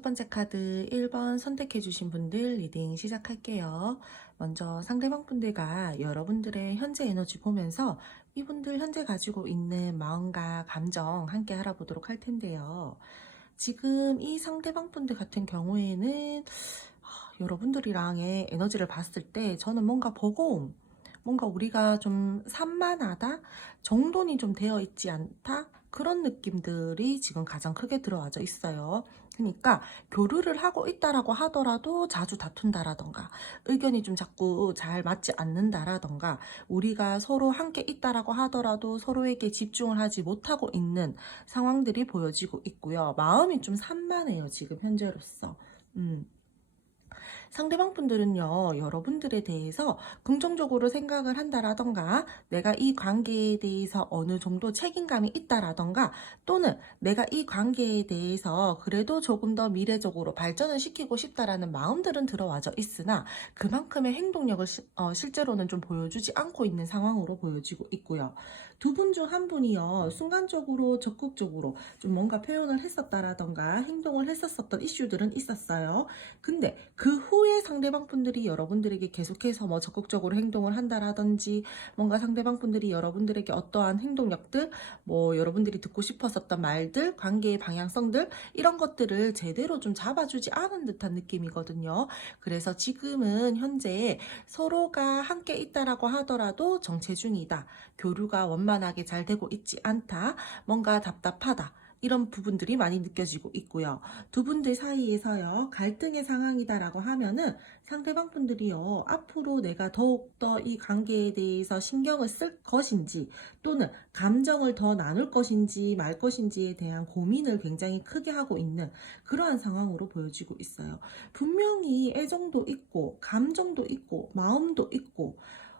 첫 번째 카드 1번 선택해 주신 분들 리딩 시작할게요. 먼저 상대방 분들과 여러분들의 현재 에너지 보면서 이분들 현재 가지고 있는 마음과 감정 함께 알아보도록 할 텐데요. 지금 이 상대방 분들 같은 경우에는 여러분들이랑의 에너지를 봤을 때 저는 뭔가 버거움, 뭔가 우리가 좀 산만하다 정돈이 좀 되어 있지 않다 그런 느낌들이 지금 가장 크게 들어와져 있어요. 그러니까 교류를 하고 있다라고 하더라도 자주 다툰다라던가 의견이 좀 자꾸 잘 맞지 않는다라던가 우리가 서로 함께 있다라고 하더라도 서로에게 집중을 하지 못하고 있는 상황들이 보여지고 있고요. 마음이 좀 산만해요, 지금 현재로서. 상대방 분들은요, 여러분들에 대해서 긍정적으로 생각을 한다라던가, 내가 이 관계에 대해서 어느 정도 책임감이 있다라던가, 또는 내가 이 관계에 대해서 그래도 조금 더 미래적으로 발전을 시키고 싶다라는 마음들은 들어와져 있으나, 그만큼의 행동력을 실제로는 좀 보여주지 않고 있는 상황으로 보여지고 있고요. 두 분 중 한 분이요, 순간적으로 적극적으로 좀 뭔가 표현을 했었다라던가, 행동을 했었던 이슈들은 있었어요. 근데 그 후에 상대방 분들이 여러분들에게 계속해서 뭐 적극적으로 행동을 한다라든지 뭔가 상대방 분들이 여러분들에게 어떠한 행동력들, 뭐 여러분들이 듣고 싶었었던 말들, 관계의 방향성들 이런 것들을 제대로 좀 잡아주지 않은 듯한 느낌이거든요. 그래서 지금은 현재 서로가 함께 있다라고 하더라도 정체 중이다. 교류가 원만하게 잘 되고 있지 않다. 뭔가 답답하다. 이런 부분들이 많이 느껴지고 있고요. 두 분들 사이에서요, 갈등의 상황이다라고 하면은 상대방 분들이요, 앞으로 내가 더욱더 이 관계에 대해서 신경을 쓸 것인지 또는 감정을 더 나눌 것인지 말 것인지에 대한 고민을 굉장히 크게 하고 있는 그러한 상황으로 보여지고 있어요. 분명히 애정도 있고 감정도 있고 마음도 있고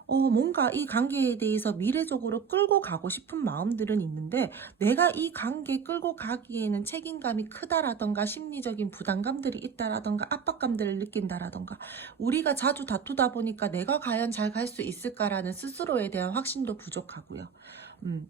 뭔가 이 관계에 대해서 미래적으로 끌고 가고 싶은 마음들은 있는데 내가 이 관계 끌고 가기에는 책임감이 크다라던가 심리적인 부담감들이 있다라던가 압박감들을 느낀다라던가 우리가 자주 다투다 보니까 내가 과연 잘 갈 수 있을까라는 스스로에 대한 확신도 부족하고요. 음,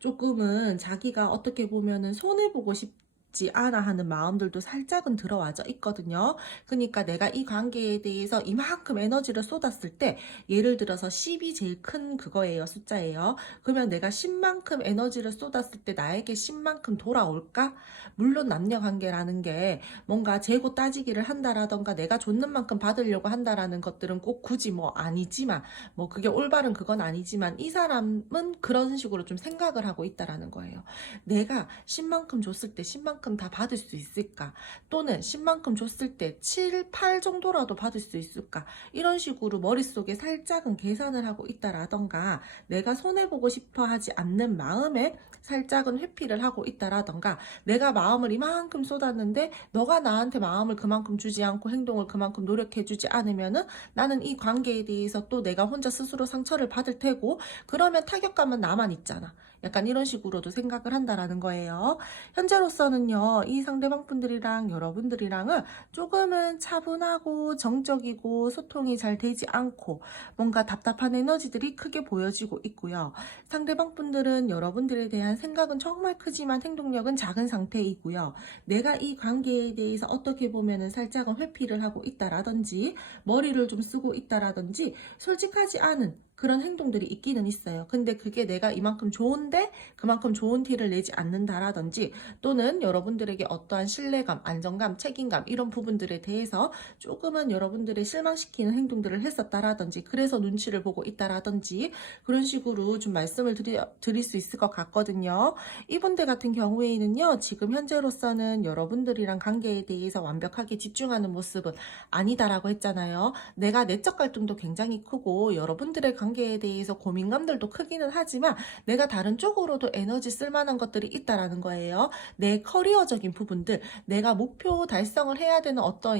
조금은 자기가 어떻게 보면은 손해보고 싶지 않아 하는 마음들도 살짝은 들어와져 있거든요. 그러니까 내가 이 관계에 대해서 이만큼 에너지를 쏟았을 때 예를 들어서 10이 제일 큰 그거예요. 숫자예요. 그러면 내가 10만큼 에너지를 쏟았을 때 나에게 10만큼 돌아올까? 물론 남녀 관계라는 게 뭔가 재고 따지기를 한다라던가 내가 줬는 만큼 받으려고 한다라는 것들은 꼭 굳이 뭐 아니지만 뭐 그게 올바른 그건 아니지만 이 사람은 그런 식으로 좀 생각을 하고 있다라는 거예요. 내가 10만큼 줬을 때 10만큼 다 받을 수 있을까? 또는 10만큼 줬을 때 7, 8 정도라도 받을 수 있을까? 이런 식으로 머릿속에 살짝은 계산을 하고 있다라던가 내가 손해보고 싶어 하지 않는 마음에 살짝은 회피를 하고 있다라던가 내가 마음을 이만큼 쏟았는데 너가 나한테 마음을 그만큼 주지 않고 행동을 그만큼 노력해주지 않으면은 나는 이 관계에 대해서 또 내가 혼자 스스로 상처를 받을 테고 그러면 타격감은 나만 있잖아. 약간 이런 식으로도 생각을 한다라는 거예요. 현재로서는요, 이 상대방 분들이랑 여러분들이랑은 조금은 차분하고 정적이고 소통이 잘 되지 않고 뭔가 답답한 에너지들이 크게 보여지고 있고요. 상대방 분들은 여러분들에 대한 생각은 정말 크지만 행동력은 작은 상태이고요. 내가 이 관계에 대해서 어떻게 보면은 살짝은 회피를 하고 있다라든지 머리를 좀 쓰고 있다라든지 솔직하지 않은 그런 행동들이 있기는 있어요. 근데 그게 내가 이만큼 좋은데 그만큼 좋은 티를 내지 않는다라든지 또는 여러분들에게 어떠한 신뢰감, 안정감, 책임감 이런 부분들에 대해서 조금은 여러분들의 실망시키는 행동들을 했었다라든지 그래서 눈치를 보고 있다라든지 그런 식으로 좀 말씀을 드릴 수 있을 것 같거든요. 이분들 같은 경우에는요. 지금 현재로서는 여러분들이랑 관계에 대해서 완벽하게 집중하는 모습은 아니다라고 했잖아요. 내가 내적 갈등도 굉장히 크고 여러분들의 관계에 대해서 고민감들도 크기는 하지만 내가 다른 쪽으로도 에너지 쓸만한 것들이 있다라는 거예요. 내 커리어적인 부분들, 내가 목표 달성을 해야 되는 어떤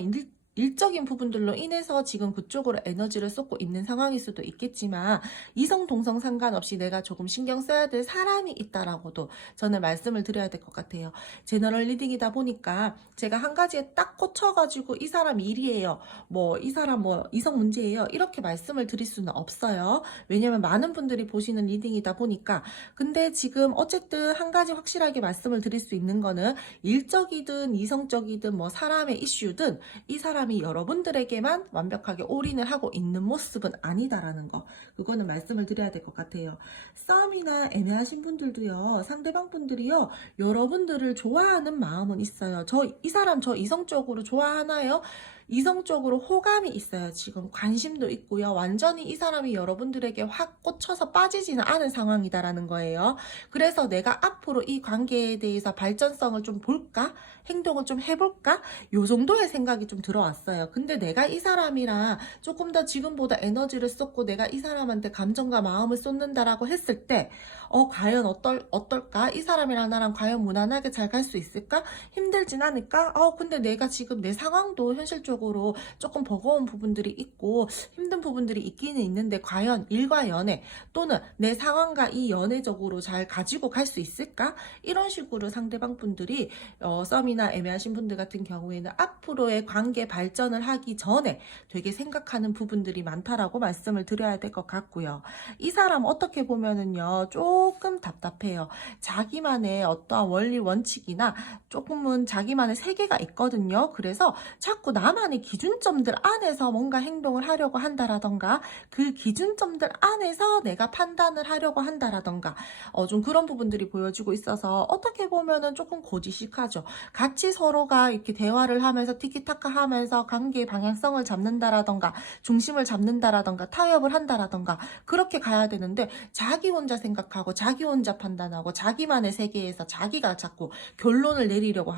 일적인 부분들로 인해서 지금 그쪽으로 에너지를 쏟고 있는 상황일 수도 있겠지만 이성 동성 상관없이 내가 조금 신경 써야 될 사람이 있다라고도 저는 말씀을 드려야 될 것 같아요. 제너럴 리딩이다 보니까 제가 한 가지에 딱 꽂혀가지고 이 사람 일이에요, 뭐 이 사람 뭐 이성 문제예요, 이렇게 말씀을 드릴 수는 없어요. 왜냐면 많은 분들이 보시는 리딩이다 보니까. 근데 지금 어쨌든 한 가지 확실하게 말씀을 드릴 수 있는 거는 일적이든 이성적이든 뭐 사람의 이슈든 이 사람이 여러분들에게만 완벽하게 올인을 하고 있는 모습은 아니다라는 거, 그거는 말씀을 드려야 될 것 같아요. 싸움이나 애매하신 분들도요, 상대방 분들이요, 여러분들을 좋아하는 마음은 있어요. 이 사람 저 이성적으로 좋아하나요? 이성적으로 호감이 있어요. 지금 관심도 있고요. 완전히 이 사람이 여러분들에게 확 꽂혀서 빠지지는 않은 상황이다라는 거예요. 그래서 내가 앞으로 이 관계에 대해서 발전성을 좀 볼까? 행동을 좀 해볼까? 요 정도의 생각이 좀 들어왔어요. 근데 내가 이 사람이랑 조금 더 지금보다 에너지를 쏟고 내가 이 사람한테 감정과 마음을 쏟는다라고 했을 때 과연 어떨까? 이 사람이랑 나랑 과연 무난하게 잘 갈 수 있을까? 힘들진 않을까? 근데 내가 지금 내 상황도 현실적으로 조금 버거운 부분들이 있고 힘든 부분들이 있기는 있는데 과연 일과 연애 또는 내 상황과 이 연애적으로 잘 가지고 갈 수 있을까? 이런 식으로 상대방 분들이 썸이나 애매하신 분들 같은 경우에는 앞으로의 관계 발전을 하기 전에 되게 생각하는 부분들이 많다라고 말씀을 드려야 될 것 같고요. 이 사람 어떻게 보면은요, 조금 답답해요. 자기만의 어떠한 원리 원칙이나 조금은 자기만의 세계가 있거든요. 그래서 자꾸 나만의 기준점들 안에서 뭔가 행동을 하려고 한다라던가 그 기준점들 안에서 내가 판단을 하려고 한다라던가 좀 그런 부분들이 보여지고 있어서 어떻게 보면은 조금 고지식하죠. 같이 서로가 이렇게 대화를 하면서 티키타카 하면서 관계의 방향성을 잡는다라던가 중심을 잡는다라던가 타협을 한다라던가 그렇게 가야 되는데 자기 혼자 생각하고 자기 혼자 판단하고 자기만의 세계에서 자기가 자꾸 결론을 내리려고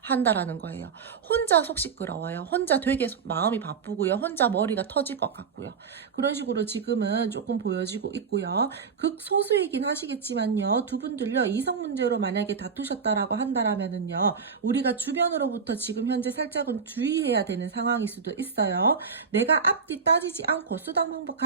한다라는 거예요. 혼자 속 시끄러워요. 혼자 되게 마음이 바쁘고요. 혼자 머리가 터질 것 같고요. 그런 식으로 지금은 조금 보여지고 있고요. 극소수이긴 하시겠지만요. 두 분들요, 이성 문제로 만약에 다투셨다라고 한다라면은요, 우리가 주변으로부터 지금 현재 살짝은 주의해야 되는 상황일 수도 있어요. 내가 앞뒤 따지지 않고 수단 방법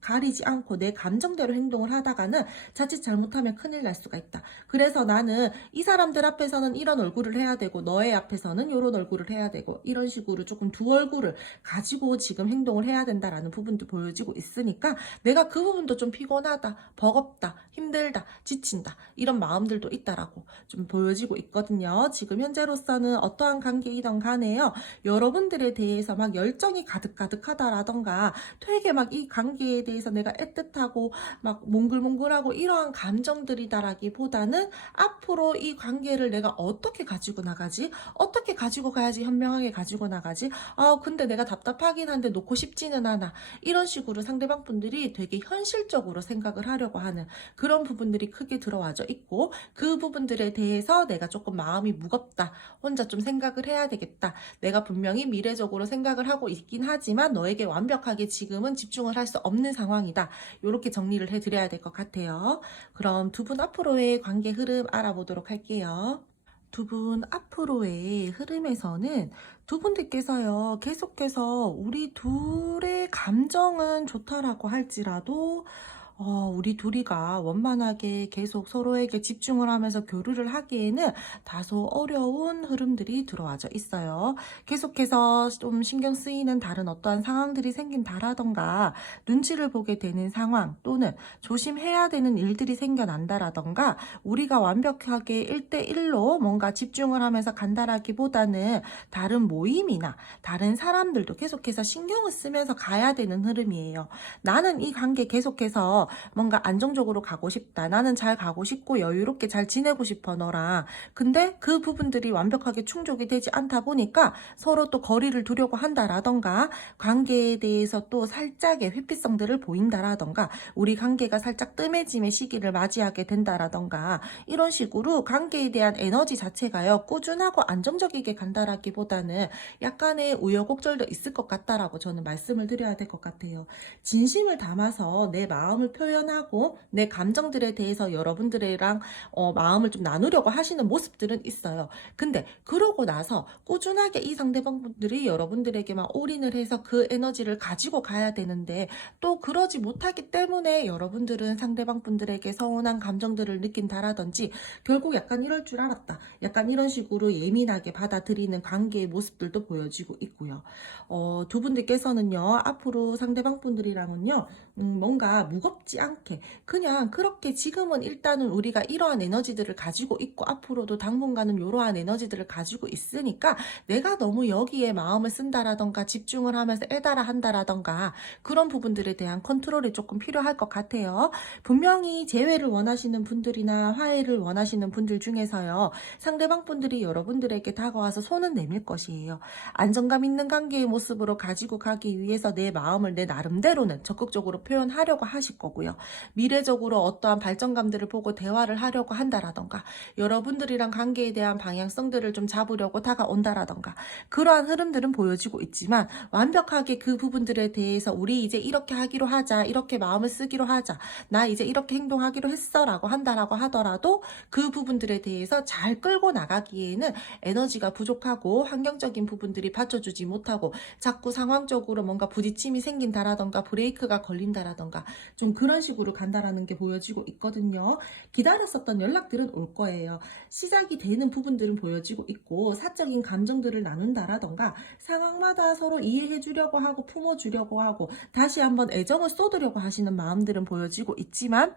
가리지 않고 내 감정대로 행동을 하다가는 자칫 잘못하면 큰일 날 수가 있다. 그래서 나는 이 사람들 앞에서는 이런 얼굴을 해야 되고 너의 앞에서는 이런 얼굴을 해야 되고 이런 식으로 조금 두 얼굴을 가지고 지금 행동을 해야 된다라는 부분도 보여지고 있으니까 내가 그 부분도 좀 피곤하다, 버겁다, 힘들다, 지친다 이런 마음들도 있다라고 좀 보여지고 있거든요. 지금 현재로서는 어떠한 관계이든 간에요, 여러분들에 대해서 막 열정이 가득가득하다라던가 되게 막 이 관계에 대해서 내가 애틋하고 막 몽글몽글하고 이러한 감정들이다라기보다는 앞으로 이 관계를 내가 어떻게 가지고 나가지? 어떻게 가지고 가야지 현명하게 가지고 나가지? 근데 내가 답답하긴 한데 놓고 싶지는 않아. 이런 식으로 상대방 분들이 되게 현실적으로 생각을 하려고 하는 그런 부분들이 크게 들어와져 있고, 그 부분들에 대해서 내가 조금 마음이 무겁다, 혼자 좀 생각을 해야 되겠다, 내가 분명히 미래적으로 생각을 하고 있긴 하지만 너에게 완벽하게 지금은 집중을 할 수 없는 상황이다, 이렇게 정리를 해드려야 될 것 같아요. 그럼 두 분 앞으로의 관계 흐름 알아보도록 할게요. 두 분 앞으로의 흐름에서는 두 분들께서요, 계속해서 우리 둘의 감정은 좋다라고 할지라도 우리 둘이가 원만하게 계속 서로에게 집중을 하면서 교류를 하기에는 다소 어려운 흐름들이 들어와져 있어요. 계속해서 좀 신경 쓰이는 다른 어떠한 상황들이 생긴다라던가 눈치를 보게 되는 상황 또는 조심해야 되는 일들이 생겨난다라던가 우리가 완벽하게 1대1로 뭔가 집중을 하면서 간다라기보다는 다른 모임이나 다른 사람들도 계속해서 신경을 쓰면서 가야 되는 흐름이에요. 나는 이 관계 계속해서 뭔가 안정적으로 가고 싶다, 나는 잘 가고 싶고 여유롭게 잘 지내고 싶어 너랑. 근데 그 부분들이 완벽하게 충족이 되지 않다 보니까 서로 또 거리를 두려고 한다라던가 관계에 대해서 또 살짝의 회피성들을 보인다라던가 우리 관계가 살짝 뜸해짐의 시기를 맞이하게 된다라던가 이런 식으로 관계에 대한 에너지 자체가요, 꾸준하고 안정적이게 간다라기보다는 약간의 우여곡절도 있을 것 같다라고 저는 말씀을 드려야 될 것 같아요. 진심을 담아서 내 마음을 표현하고 내 감정들에 대해서 여러분들이랑 마음을 좀 나누려고 하시는 모습들은 있어요. 근데 그러고 나서 꾸준하게 이 상대방분들이 여러분들에게만 올인을 해서 그 에너지를 가지고 가야 되는데 또 그러지 못하기 때문에 여러분들은 상대방 분들에게 서운한 감정들을 느낀다라든지 결국 약간 이럴 줄 알았다. 약간 이런 식으로 예민하게 받아들이는 관계의 모습들도 보여지고 있고요. 두 분들께서는요, 앞으로 상대방 분들이랑은요, 뭔가 무겁지 않게 그냥 그렇게 지금은 일단은 우리가 이러한 에너지들을 가지고 있고 앞으로도 당분간은 이러한 에너지들을 가지고 있으니까 내가 너무 여기에 마음을 쓴다라던가 집중을 하면서 애달아 한다라던가 그런 부분들에 대한 컨트롤이 조금 필요할 것 같아요. 분명히 재회를 원하시는 분들이나 화해를 원하시는 분들 중에서요, 상대방 분들이 여러분들에게 다가와서 손은 내밀 것이에요. 안정감 있는 관계의 모습으로 가지고 가기 위해서 내 마음을 내 나름대로는 적극적으로 표현하려고 하실 거고요. 미래적으로 어떠한 발전감들을 보고 대화를 하려고 한다라던가 여러분들이랑 관계에 대한 방향성들을 좀 잡으려고 다가온다라던가 그러한 흐름들은 보여지고 있지만 완벽하게 그 부분들에 대해서 우리 이제 이렇게 하기로 하자, 이렇게 마음을 쓰기로 하자, 나 이제 이렇게 행동하기로 했어 라고 한다라고 하더라도 그 부분들에 대해서 잘 끌고 나가기에는 에너지가 부족하고 환경적인 부분들이 받쳐주지 못하고 자꾸 상황적으로 뭔가 부딪힘이 생긴다라던가 브레이크가 걸린다라던가 좀 그런 식으로 간다라는 게 보여지고 있거든요. 기다렸었던 연락들은 올 거예요. 시작이 되는 부분들은 보여지고 있고 사적인 감정들을 나눈다라던가 상황마다 서로 이해해 주려고 하고 품어주려고 하고 다시 한번 애정을 쏟으려고 하시는 마음들은 보여지고 있지만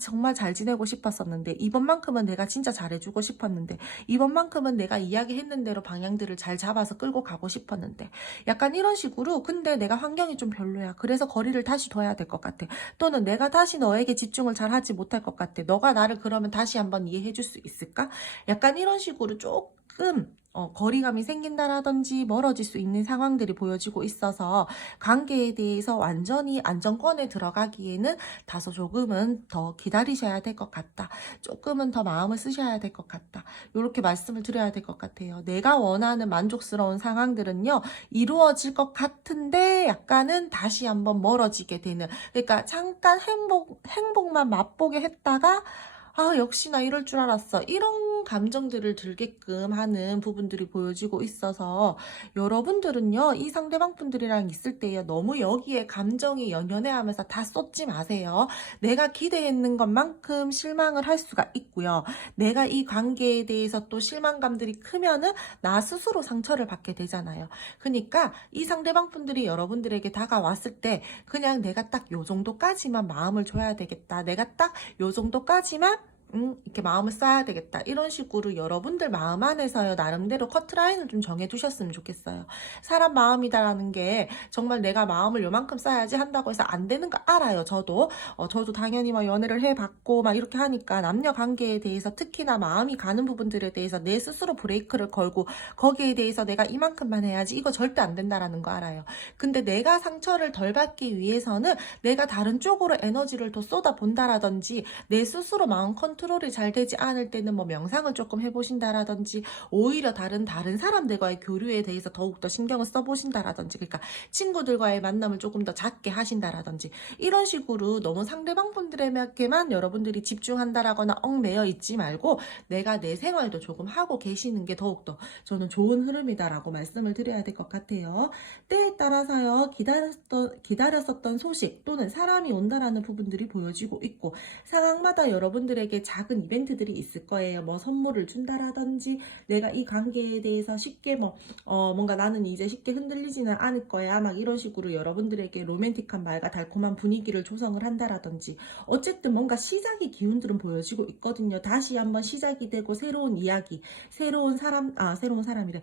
정말 잘 지내고 싶었었는데 이번만큼은 내가 진짜 잘해주고 싶었는데 이번만큼은 내가 이야기했는 대로 방향들을 잘 잡아서 끌고 가고 싶었는데 약간 이런 식으로 근데 내가 환경이 좀 별로야. 그래서 거리를 다시 둬야 될 것 같아. 또는 내가 다시 너에게 집중을 잘 하지 못할 것 같아. 너가 나를 그러면 다시 한번 이해해 줄 수 있을까? 약간 이런 식으로 조금 거리감이 생긴다라든지 멀어질 수 있는 상황들이 보여지고 있어서 관계에 대해서 완전히 안정권에 들어가기에는 다소 조금은 더 기다리셔야 될 것 같다. 조금은 더 마음을 쓰셔야 될 것 같다. 이렇게 말씀을 드려야 될 것 같아요. 내가 원하는 만족스러운 상황들은요, 이루어질 것 같은데 약간은 다시 한번 멀어지게 되는, 그러니까 잠깐 행복만 맛보게 했다가 역시나 이럴 줄 알았어. 이런 감정들을 들게끔 하는 부분들이 보여지고 있어서 여러분들은요, 이 상대방 분들이랑 있을 때요, 너무 여기에 감정이 연연해 하면서 다 쏟지 마세요. 내가 기대했는 것만큼 실망을 할 수가 있고요. 내가 이 관계에 대해서 또 실망감들이 크면은 나 스스로 상처를 받게 되잖아요. 그러니까 이 상대방 분들이 여러분들에게 다가왔을 때 그냥 내가 딱 요 정도까지만 마음을 줘야 되겠다. 내가 딱 요 정도까지만 이렇게 마음을 쌓아야 되겠다. 이런 식으로 여러분들 마음 안에서요, 나름대로 커트라인을 좀 정해두셨으면 좋겠어요. 사람 마음이다라는 게 정말 내가 마음을 요만큼 쌓아야지 한다고 해서 안 되는 거 알아요. 저도 당연히 막 연애를 해봤고 막 이렇게 하니까 남녀 관계에 대해서 특히나 마음이 가는 부분들에 대해서 내 스스로 브레이크를 걸고 거기에 대해서 내가 이만큼만 해야지 이거 절대 안 된다라는 거 알아요. 근데 내가 상처를 덜 받기 위해서는 내가 다른 쪽으로 에너지를 더 쏟아본다라든지 내 스스로 마음 컨트롤이 잘 되지 않을 때는 뭐 명상을 조금 해보신다라든지 오히려 다른 사람들과의 교류에 대해서 더욱더 신경을 써보신다라든지 그러니까 친구들과의 만남을 조금 더 작게 하신다라든지 이런 식으로 너무 상대방 분들에게만 여러분들이 집중한다라거나 얽매여 있지 말고 내가 내 생활도 조금 하고 계시는 게 더욱더 저는 좋은 흐름이다라고 말씀을 드려야 될 것 같아요. 때에 따라서요, 기다렸었던 소식 또는 사람이 온다라는 부분들이 보여지고 있고 상황마다 여러분들에게 작은 이벤트들이 있을 거예요. 뭐 선물을 준다라든지 내가 이 관계에 대해서 쉽게 뭔가 나는 이제 쉽게 흔들리지는 않을 거야. 막 이런 식으로 여러분들에게 로맨틱한 말과 달콤한 분위기를 조성을 한다라든지 어쨌든 뭔가 시작의 기운들은 보여지고 있거든요. 다시 한번 시작이 되고 새로운 이야기, 새로운 사람이래.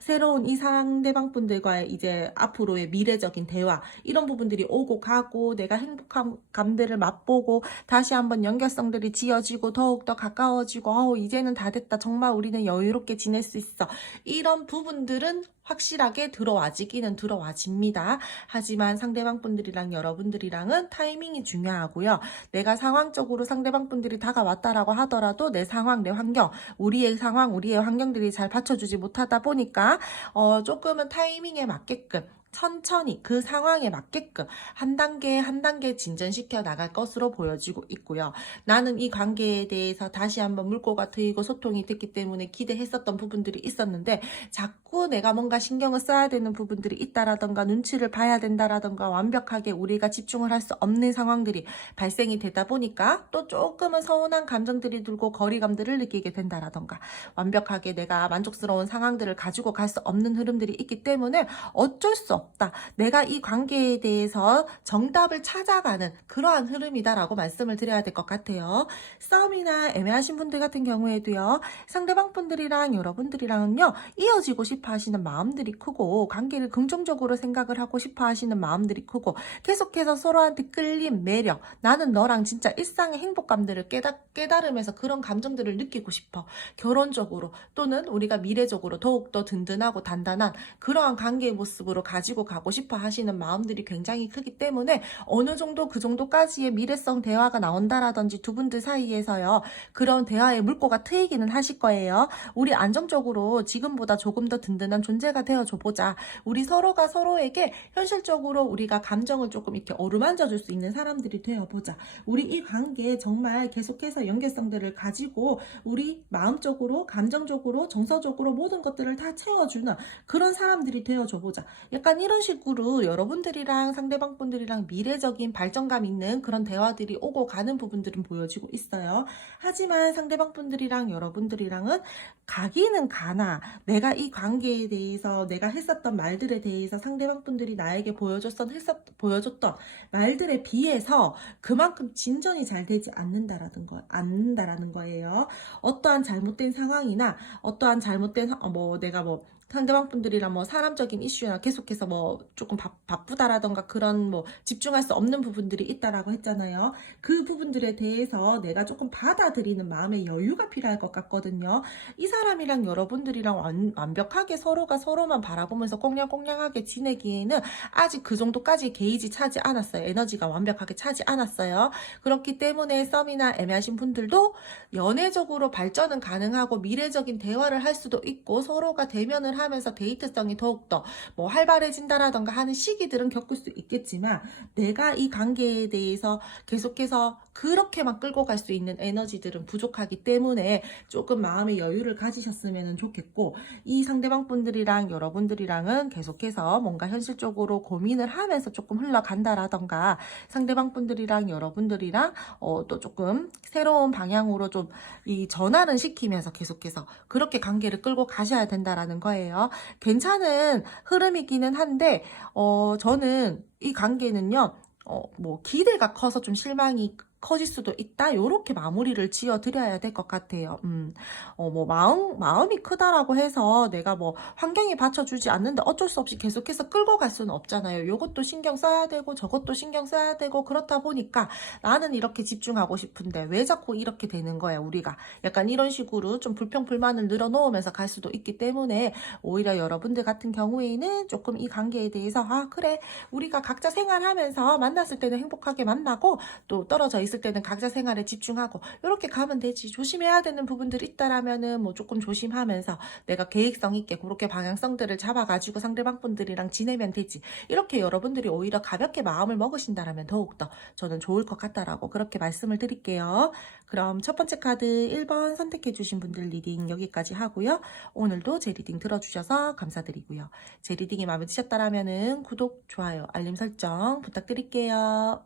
새로운 이 상대방 분들과의 이제 앞으로의 미래적인 대화 이런 부분들이 오고 가고 내가 행복한 감들을 맛보고 다시 한번 연결성들이 지어지고 더욱더 가까워지고 이제는 다 됐다. 정말 우리는 여유롭게 지낼 수 있어. 이런 부분들은 확실하게 들어와집니다. 하지만 상대방 분들이랑 여러분들이랑은 타이밍이 중요하고요. 내가 상황적으로 상대방 분들이 다가왔다라고 하더라도 내 상황, 내 환경, 우리의 상황, 우리의 환경들이 잘 받쳐주지 못하다 보니까 조금은 타이밍에 맞게끔 천천히 그 상황에 맞게끔 한 단계 한 단계 진전시켜 나갈 것으로 보여지고 있고요. 나는 이 관계에 대해서 다시 한번 물꼬가 트이고 소통이 됐기 때문에 기대했었던 부분들이 있었는데 자꾸 내가 뭔가 신경을 써야 되는 부분들이 있다라던가 눈치를 봐야 된다라던가 완벽하게 우리가 집중을 할 수 없는 상황들이 발생이 되다 보니까 또 조금은 서운한 감정들이 들고 거리감들을 느끼게 된다라던가 완벽하게 내가 만족스러운 상황들을 가지고 갈 수 없는 흐름들이 있기 때문에 어쩔 수 없다. 내가 이 관계에 대해서 정답을 찾아가는 그러한 흐름이다라고 말씀을 드려야 될 것 같아요. 싸움이나 애매하신 분들 같은 경우에도요. 상대방 분들이랑 여러분들이랑은요. 이어지고 싶어 하시는 마음들이 크고 관계를 긍정적으로 생각을 하고 싶어 하시는 마음들이 크고 계속해서 서로한테 끌림, 매력 나는 너랑 진짜 일상의 행복감들을 깨달으면서 그런 감정들을 느끼고 싶어. 결혼적으로 또는 우리가 미래적으로 더욱더 든든하고 단단한 그러한 관계의 모습으로 가지고 가고 싶어 하시는 마음들이 굉장히 크기 때문에 어느 정도 그 정도까지의 미래성 대화가 나온다라든지 두 분들 사이에서요. 그런 대화의 물꼬가 트이기는 하실 거예요. 우리 안정적으로 지금보다 조금 더 든든한 존재가 되어줘 보자. 우리 서로가 서로에게 현실적으로 우리가 감정을 조금 이렇게 어루만져 줄 수 있는 사람들이 되어보자. 우리 이 관계에 정말 계속해서 연계성들을 가지고 우리 마음적으로 감정적으로 정서적으로 모든 것들을 다 채워주는 그런 사람들이 되어줘 보자. 약간 이런 식으로 여러분들이랑 상대방 분들이랑 미래적인 발전감 있는 그런 대화들이 오고 가는 부분들은 보여지고 있어요. 하지만 상대방 분들이랑 여러분들이랑은 가기는 가나 내가 이 관계에 대해서 내가 했었던 말들에 대해서 상대방 분들이 나에게 보여줬던 말들에 비해서 그만큼 진전이 잘 되지 않는다라는 거예요. 어떠한 잘못된 상황이나 어떠한 잘못된 내가 상대방 분들이랑 사람적인 이슈나 계속해서 조금 바쁘다라던가 그런 집중할 수 없는 부분들이 있다라고 했잖아요. 그 부분들에 대해서 내가 조금 받아들이는 마음의 여유가 필요할 것 같거든요. 이 사람이랑 여러분들이랑 완벽하게 서로가 서로만 바라보면서 꽁냥꽁냥하게 지내기에는 아직 그 정도까지 게이지 차지 않았어요. 에너지가 완벽하게 차지 않았어요. 그렇기 때문에 썸이나 애매하신 분들도 연애적으로 발전은 가능하고 미래적인 대화를 할 수도 있고 서로가 대면을 하면서 데이트성이 더욱더 활발해진다라던가 하는 시기들은 겪을 수 있겠지만 내가 이 관계에 대해서 계속해서 그렇게만 끌고 갈 수 있는 에너지들은 부족하기 때문에 조금 마음의 여유를 가지셨으면 좋겠고 이 상대방 분들이랑 여러분들이랑은 계속해서 뭔가 현실적으로 고민을 하면서 조금 흘러간다라던가 상대방 분들이랑 여러분들이랑 또 조금 새로운 방향으로 좀 이 전환을 시키면서 계속해서 그렇게 관계를 끌고 가셔야 된다라는 거예요. 괜찮은 흐름이기는 한데 저는 이 관계는요. 기대가 커서 좀 실망이 커질 수도 있다. 요렇게 마무리를 지어 드려야 될 것 같아요. 마음이 크다라고 해서 내가 환경이 받쳐주지 않는데 어쩔 수 없이 계속해서 끌고 갈 수는 없잖아요. 요것도 신경 써야 되고 저것도 신경 써야 되고 그렇다 보니까 나는 이렇게 집중하고 싶은데 왜 자꾸 이렇게 되는 거야, 우리가. 약간 이런 식으로 좀 불평불만을 늘어놓으면서 갈 수도 있기 때문에 오히려 여러분들 같은 경우에는 조금 이 관계에 대해서 그래, 우리가 각자 생활하면서 만났을 때는 행복하게 만나고 또 떨어져 있을 때는 각자 생활에 집중하고 이렇게 가면 되지. 조심해야 되는 부분들이 있다라면은 조금 조심하면서 내가 계획성 있게 그렇게 방향성들을 잡아가지고 상대방 분들이랑 지내면 되지. 이렇게 여러분들이 오히려 가볍게 마음을 먹으신다라면 더욱더 저는 좋을 것 같다라고 그렇게 말씀을 드릴게요. 그럼 첫 번째 카드 1번 선택해 주신 분들 리딩 여기까지 하고요. 오늘도 제 리딩 들어주셔서 감사드리고요. 제 리딩이 마음에 드셨다라면은 구독, 좋아요, 알림 설정 부탁드릴게요.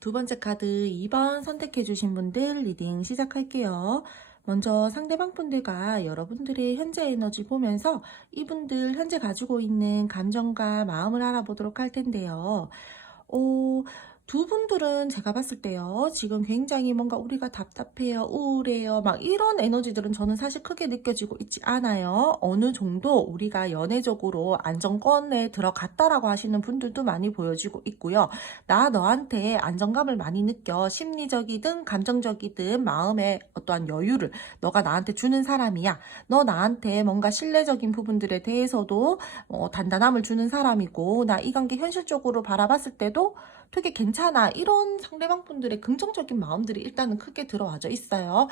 두 번째 카드 2번 선택해 주신 분들 리딩 시작할게요. 먼저 상대방 분들과 여러분들의 현재 에너지 보면서 이분들 현재 가지고 있는 감정과 마음을 알아보도록 할 텐데요. 두 분들은 제가 봤을 때요. 지금 굉장히 뭔가 우리가 답답해요, 우울해요, 막 이런 에너지들은 저는 사실 크게 느껴지고 있지 않아요. 어느 정도 우리가 연애적으로 안정권에 들어갔다라고 하시는 분들도 많이 보여지고 있고요. 나 너한테 안정감을 많이 느껴. 심리적이든 감정적이든 마음의 어떠한 여유를 너가 나한테 주는 사람이야. 너 나한테 뭔가 신뢰적인 부분들에 대해서도 단단함을 주는 사람이고 나 이 관계 현실적으로 바라봤을 때도 되게 괜찮아. 이런 상대방 분들의 긍정적인 마음들이 일단은 크게 들어와져 있어요.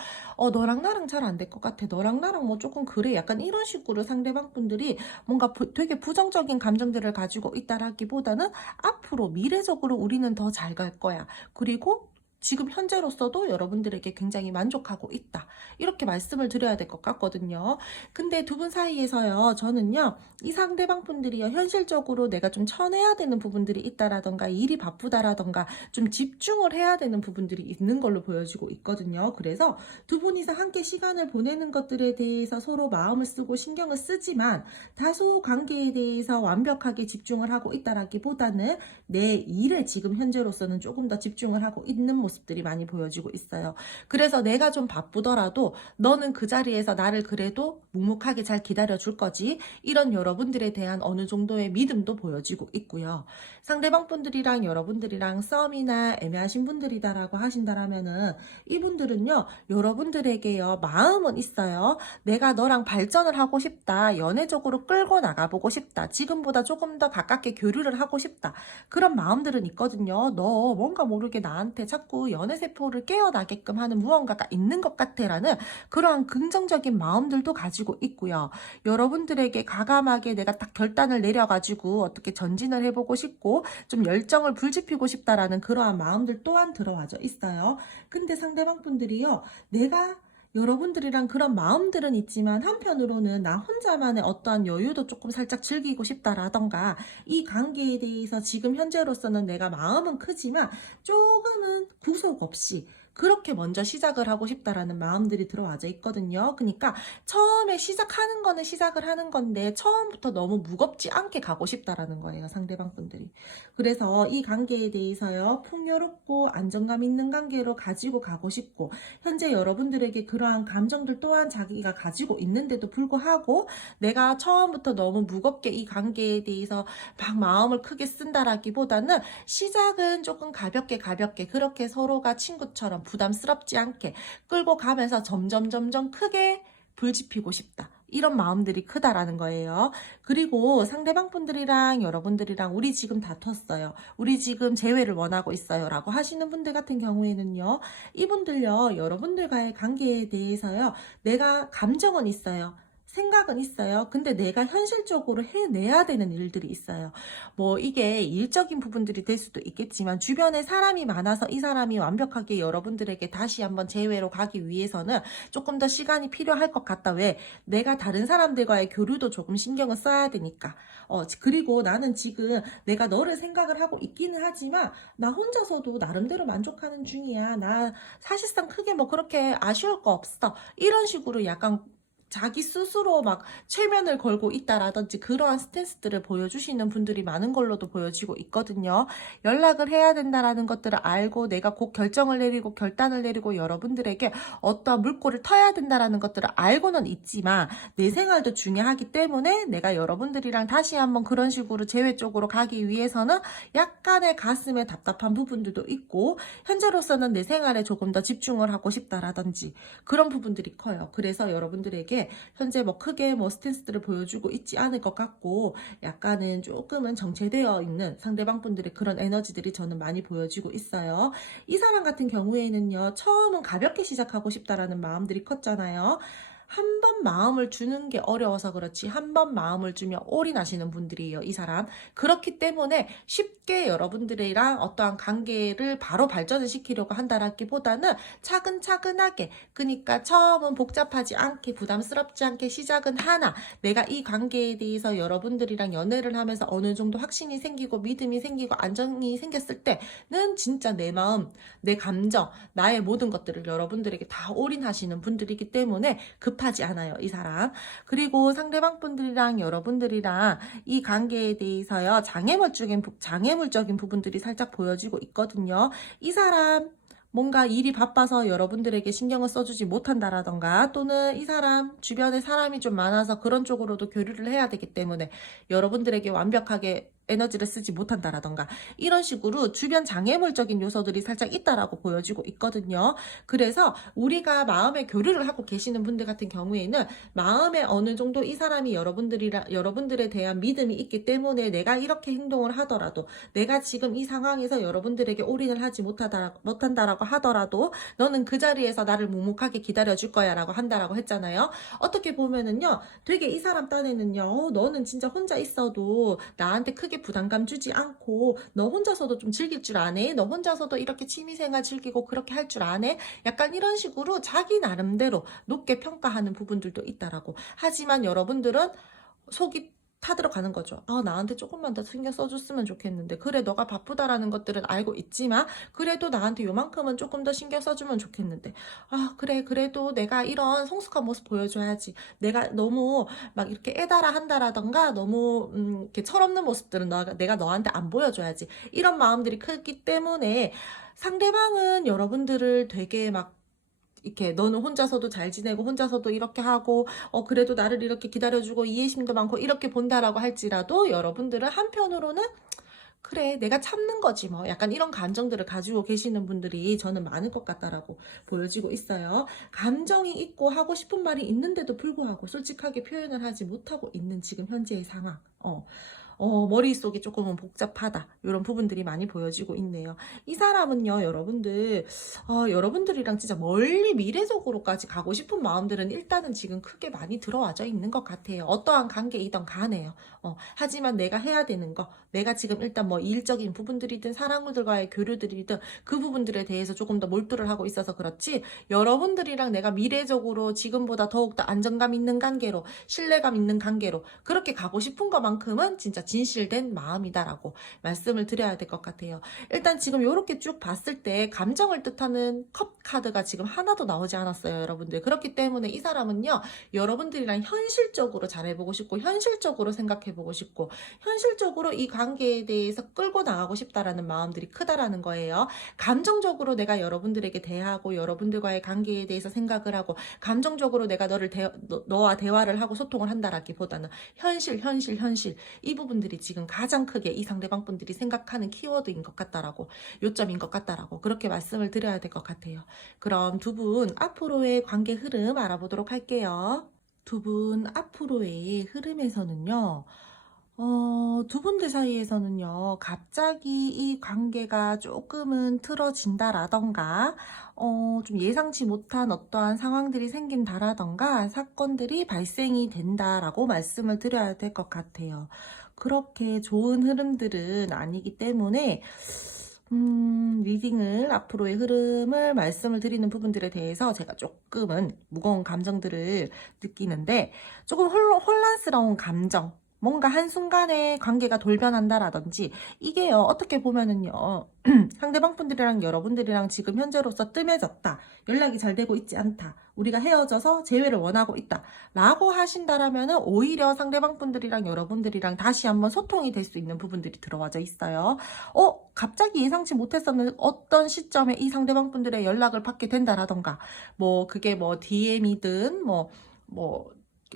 너랑 나랑 잘 안 될 것 같아. 너랑 나랑 뭐 조금 그래. 약간 이런 식으로 상대방 분들이 뭔가 되게 부정적인 감정들을 가지고 있다라기보다는 앞으로 미래적으로 우리는 더 잘 갈 거야. 그리고 지금 현재로서도 여러분들에게 굉장히 만족하고 있다. 이렇게 말씀을 드려야 될 것 같거든요. 근데 두 분 사이에서요, 저는요, 이 상대방 분들이요, 현실적으로 내가 좀 쳐내야 되는 부분들이 있다라던가, 일이 바쁘다라던가, 좀 집중을 해야 되는 부분들이 있는 걸로 보여지고 있거든요. 그래서 두 분이서 함께 시간을 보내는 것들에 대해서 서로 마음을 쓰고 신경을 쓰지만, 다소 관계에 대해서 완벽하게 집중을 하고 있다라기보다는 내 일에 지금 현재로서는 조금 더 집중을 하고 있는 모습들이 많이 보여지고 있어요. 그래서 내가 좀 바쁘더라도 너는 그 자리에서 나를 그래도 묵묵하게 잘 기다려줄 거지. 이런 여러분들에 대한 어느 정도의 믿음도 보여지고 있고요. 상대방 분들이랑 여러분들이랑 썸이나 애매하신 분들이다라고 하신다라면은 이분들은요, 여러분들에게요, 마음은 있어요. 내가 너랑 발전을 하고 싶다. 연애적으로 끌고 나가보고 싶다. 지금보다 조금 더 가깝게 교류를 하고 싶다. 그런 마음들은 있거든요. 너 뭔가 모르게 나한테 자꾸 연애세포를 깨어나게끔 하는 무언가가 있는 것 같아 라는 그러한 긍정적인 마음들도 가지고 있고요. 여러분들에게 과감하게 내가 딱 결단을 내려가지고 어떻게 전진을 해보고 싶고 좀 열정을 불지피고 싶다라는 그러한 마음들 또한 들어와져 있어요. 근데 상대방 분들이요, 내가 여러분들이랑 그런 마음들은 있지만 한편으로는 나 혼자만의 어떠한 여유도 조금 살짝 즐기고 싶다라던가, 이 관계에 대해서 지금 현재로서는 내가 마음은 크지만 조금은 구속 없이 그렇게 먼저 시작을 하고 싶다라는 마음들이 들어와져 있거든요. 그러니까 처음에 시작하는 거는 시작을 하는 건데 처음부터 너무 무겁지 않게 가고 싶다라는 거예요, 상대방 분들이. 그래서 이 관계에 대해서요, 풍요롭고 안정감 있는 관계로 가지고 가고 싶고, 현재 여러분들에게 그러한 감정들 또한 자기가 가지고 있는데도 불구하고 내가 처음부터 너무 무겁게 이 관계에 대해서 막 마음을 크게 쓴다라기보다는 시작은 조금 가볍게 그렇게 서로가 친구처럼 부담스럽지 않게 끌고 가면서 점점 크게 불지피고 싶다. 이런 마음들이 크다라는 거예요. 그리고 상대방 분들이랑 여러분들이랑 우리 지금 다퉜어요. 우리 지금 재회를 원하고 있어요. 라고 하시는 분들 같은 경우에는요, 이분들요, 여러분들과의 관계에 대해서요, 내가 감정은 있어요. 생각은 있어요. 근데 내가 현실적으로 해내야 되는 일들이 있어요. 뭐 이게 일적인 부분들이 될 수도 있겠지만 주변에 사람이 많아서 이 사람이 완벽하게 여러분들에게 다시 한번 재회로 가기 위해서는 조금 더 시간이 필요할 것 같다. 왜? 내가 다른 사람들과의 교류도 조금 신경을 써야 되니까. 그리고 나는 지금 내가 너를 생각을 하고 있기는 하지만 나 혼자서도 나름대로 만족하는 중이야. 나 사실상 크게 뭐 그렇게 아쉬울 거 없어. 이런 식으로 약간 자기 스스로 막 최면을 걸고 있다라든지 그러한 스탠스들을 보여주시는 분들이 많은 걸로도 보여지고 있거든요. 연락을 해야 된다라는 것들을 알고 내가 곧 결정을 내리고 결단을 내리고 여러분들에게 어떠한 물꼬를 터야 된다라는 것들을 알고는 있지만 내 생활도 중요하기 때문에 내가 여러분들이랑 다시 한번 그런 식으로 재회 쪽으로 가기 위해서는 약간의 가슴에 답답한 부분들도 있고, 현재로서는 내 생활에 조금 더 집중을 하고 싶다라든지 그런 부분들이 커요. 그래서 여러분들에게 현재 뭐 크게 뭐 스탠스들을 보여주고 있지 않을 것 같고, 약간은 조금은 정체되어 있는 상대방 분들의 그런 에너지들이 저는 많이 보여지고 있어요. 이 사람 같은 경우에는요, 처음은 가볍게 시작하고 싶다라는 마음들이 컸잖아요. 한 번 마음을 주는 게 어려워서 그렇지 한 번 마음을 주면 올인하시는 분들이에요, 이 사람. 그렇기 때문에 쉽게 여러분들이랑 어떠한 관계를 바로 발전을 시키려고 한다라기보다는 차근차근하게, 그러니까 처음은 복잡하지 않게 부담스럽지 않게 시작은 하나, 내가 이 관계에 대해서 여러분들이랑 연애를 하면서 어느 정도 확신이 생기고 믿음이 생기고 안정이 생겼을 때는 진짜 내 마음, 내 감정, 나의 모든 것들을 여러분들에게 다 올인하시는 분들이기 때문에 급하지 않아요, 이 사람. 그리고 상대방 분들이랑 여러분들이랑 이 관계에 대해서요, 장애물적인 부분들이 살짝 보여지고 있거든요. 이 사람 뭔가 일이 바빠서 여러분들에게 신경을 써주지 못한다라던가, 또는 이 사람 주변에 사람이 좀 많아서 그런 쪽으로도 교류를 해야 되기 때문에 여러분들에게 완벽하게 에너지를 쓰지 못한다라던가 이런 식으로 주변 장애물적인 요소들이 살짝 있다라고 보여지고 있거든요. 그래서 우리가 마음의 교류를 하고 계시는 분들 같은 경우에는 마음에 어느 정도 이 사람이 여러분들에 대한 믿음이 있기 때문에 내가 이렇게 행동을 하더라도, 내가 지금 이 상황에서 여러분들에게 올인을 하지 못한다라고 하더라도 너는 그 자리에서 나를 묵묵하게 기다려줄 거야 라고 한다라고 했잖아요. 어떻게 보면은요, 되게 이 사람 딴에는요, 너는 진짜 혼자 있어도 나한테 크게 부담감 주지 않고 너 혼자서도 좀 즐길 줄 아네, 너 혼자서도 이렇게 취미생활 즐기고 그렇게 할 줄 아네, 약간 이런 식으로 자기 나름대로 높게 평가하는 부분들도 있다라고. 하지만 여러분들은 속이 타들어가는 거죠. 나한테 조금만 더 신경 써줬으면 좋겠는데, 그래 너가 바쁘다라는 것들은 알고 있지만 그래도 나한테 요만큼은 조금 더 신경 써주면 좋겠는데, 그래 그래도 내가 이런 성숙한 모습 보여줘야지, 내가 너무 막 이렇게 애달아 한다라던가 너무 이렇게 철없는 모습들은 내가 너한테 안 보여줘야지, 이런 마음들이 크기 때문에 상대방은 여러분들을 되게 막 이렇게 너는 혼자서도 잘 지내고 혼자서도 이렇게 하고 그래도 나를 이렇게 기다려주고 이해심도 많고 이렇게 본다라고 할지라도, 여러분들은 한편으로는 그래 내가 참는 거지 뭐, 약간 이런 감정들을 가지고 계시는 분들이 저는 많을 것 같다라고 보여지고 있어요. 감정이 있고 하고 싶은 말이 있는데도 불구하고 솔직하게 표현을 하지 못하고 있는 지금 현재의 상황. 머릿속이 조금은 복잡하다, 이런 부분들이 많이 보여지고 있네요. 이 사람은요, 여러분들이랑 진짜 멀리 미래적으로까지 가고 싶은 마음들은 일단은 지금 크게 많이 들어와져 있는 것 같아요. 어떠한 관계이든 간에요. 하지만 내가 해야 되는 거, 내가 지금 일단 뭐 일적인 부분들이든 사람들과의 교류들이든 그 부분들에 대해서 조금 더 몰두를 하고 있어서 그렇지, 여러분들이랑 내가 미래적으로 지금보다 더욱더 안정감 있는 관계로, 신뢰감 있는 관계로 그렇게 가고 싶은 것만큼은 진짜 진실된 마음이다라고 말씀을 드려야 될 것 같아요. 일단 지금 이렇게 쭉 봤을 때 감정을 뜻하는 컵 카드가 지금 하나도 나오지 않았어요, 여러분들. 그렇기 때문에 이 사람은요, 여러분들이랑 현실적으로 잘해보고 싶고 현실적으로 생각해보고 싶고 현실적으로 이 관계에 대해서 끌고 나가고 싶다라는 마음들이 크다라는 거예요. 감정적으로 내가 여러분들에게 대하고 여러분들과의 관계에 대해서 생각을 하고 감정적으로 내가 너와 대화를 하고 소통을 한다라기보다는 현실 이 부분들이 지금 가장 크게 이 상대방 분들이 생각하는 키워드인 것 같다라고, 요점인 것 같다라고 그렇게 말씀을 드려야 될 것 같아요. 그럼 두 분 앞으로의 관계 흐름 알아보도록 할게요. 두 분 앞으로의 흐름에서는요, 두 분들 사이에서는요, 갑자기 이 관계가 조금은 틀어진다라던가, 좀 예상치 못한 어떠한 상황들이 생긴다라던가, 사건들이 발생이 된다라고 말씀을 드려야 될 것 같아요. 그렇게 좋은 흐름들은 아니기 때문에, 리딩을, 앞으로의 흐름을 말씀을 드리는 부분들에 대해서 제가 조금은 무거운 감정들을 느끼는데, 조금 혼란스러운 감정, 뭔가 한순간에 관계가 돌변한다라든지, 이게요, 어떻게 보면은요, 상대방 분들이랑 여러분들이랑 지금 현재로서 뜸해졌다, 연락이 잘 되고 있지 않다, 우리가 헤어져서 재회를 원하고 있다 라고 하신다라면은 오히려 상대방 분들이랑 여러분들이랑 다시 한번 소통이 될 수 있는 부분들이 들어와져 있어요. 갑자기 예상치 못했었는 어떤 시점에 이 상대방 분들의 연락을 받게 된다라던가, 뭐 그게 뭐 DM이든 뭐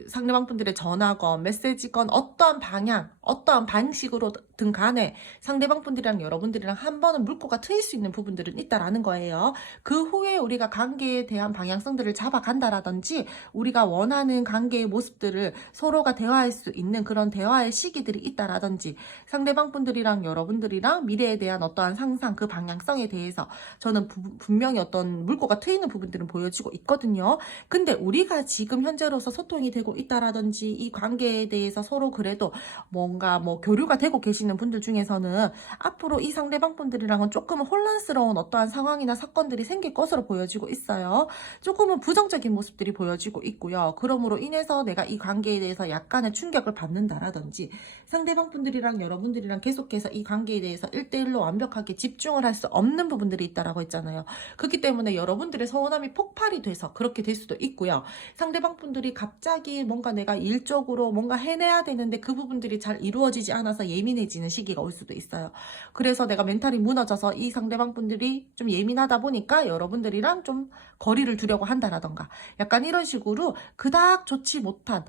상대방 분들의 전화건 메시지건 어떠한 방향, 어떠한 방식으로든 간에 상대방 분들이랑 여러분들이랑 한 번은 물꼬가 트일 수 있는 부분들은 있다라는 거예요. 그 후에 우리가 관계에 대한 방향성들을 잡아간다라든지, 우리가 원하는 관계의 모습들을 서로가 대화할 수 있는 그런 대화의 시기들이 있다라든지, 상대방 분들이랑 여러분들이랑 미래에 대한 어떠한 상상, 그 방향성에 대해서 저는 분명히 어떤 물꼬가 트이는 부분들은 보여지고 있거든요. 근데 우리가 지금 현재로서 소통이 되고 있다라든지, 이 관계에 대해서 서로 그래도 뭔가 뭐 교류가 되고 계시는 분들 중에서는 앞으로 이 상대방 분들이랑은 조금은 혼란스러운 어떠한 상황이나 사건들이 생길 것으로 보여지고 있어요. 조금은 부정적인 모습들이 보여지고 있고요. 그러므로 인해서 내가 이 관계에 대해서 약간의 충격을 받는다라든지, 상대방 분들이랑 여러분들이랑 계속해서 이 관계에 대해서 1대1로 완벽하게 집중을 할 수 없는 부분들이 있다라고 했잖아요. 그렇기 때문에 여러분들의 서운함이 폭발이 돼서 그렇게 될 수도 있고요. 상대방 분들이 갑자기 뭔가 내가 일적으로 뭔가 해내야 되는데 그 부분들이 잘 이루어지지 않아서 예민해지는 시기가 올 수도 있어요. 그래서 내가 멘탈이 무너져서 이 상대방 분들이 좀 예민하다 보니까 여러분들이랑 좀 거리를 두려고 한다라던가, 약간 이런 식으로 그닥 좋지 못한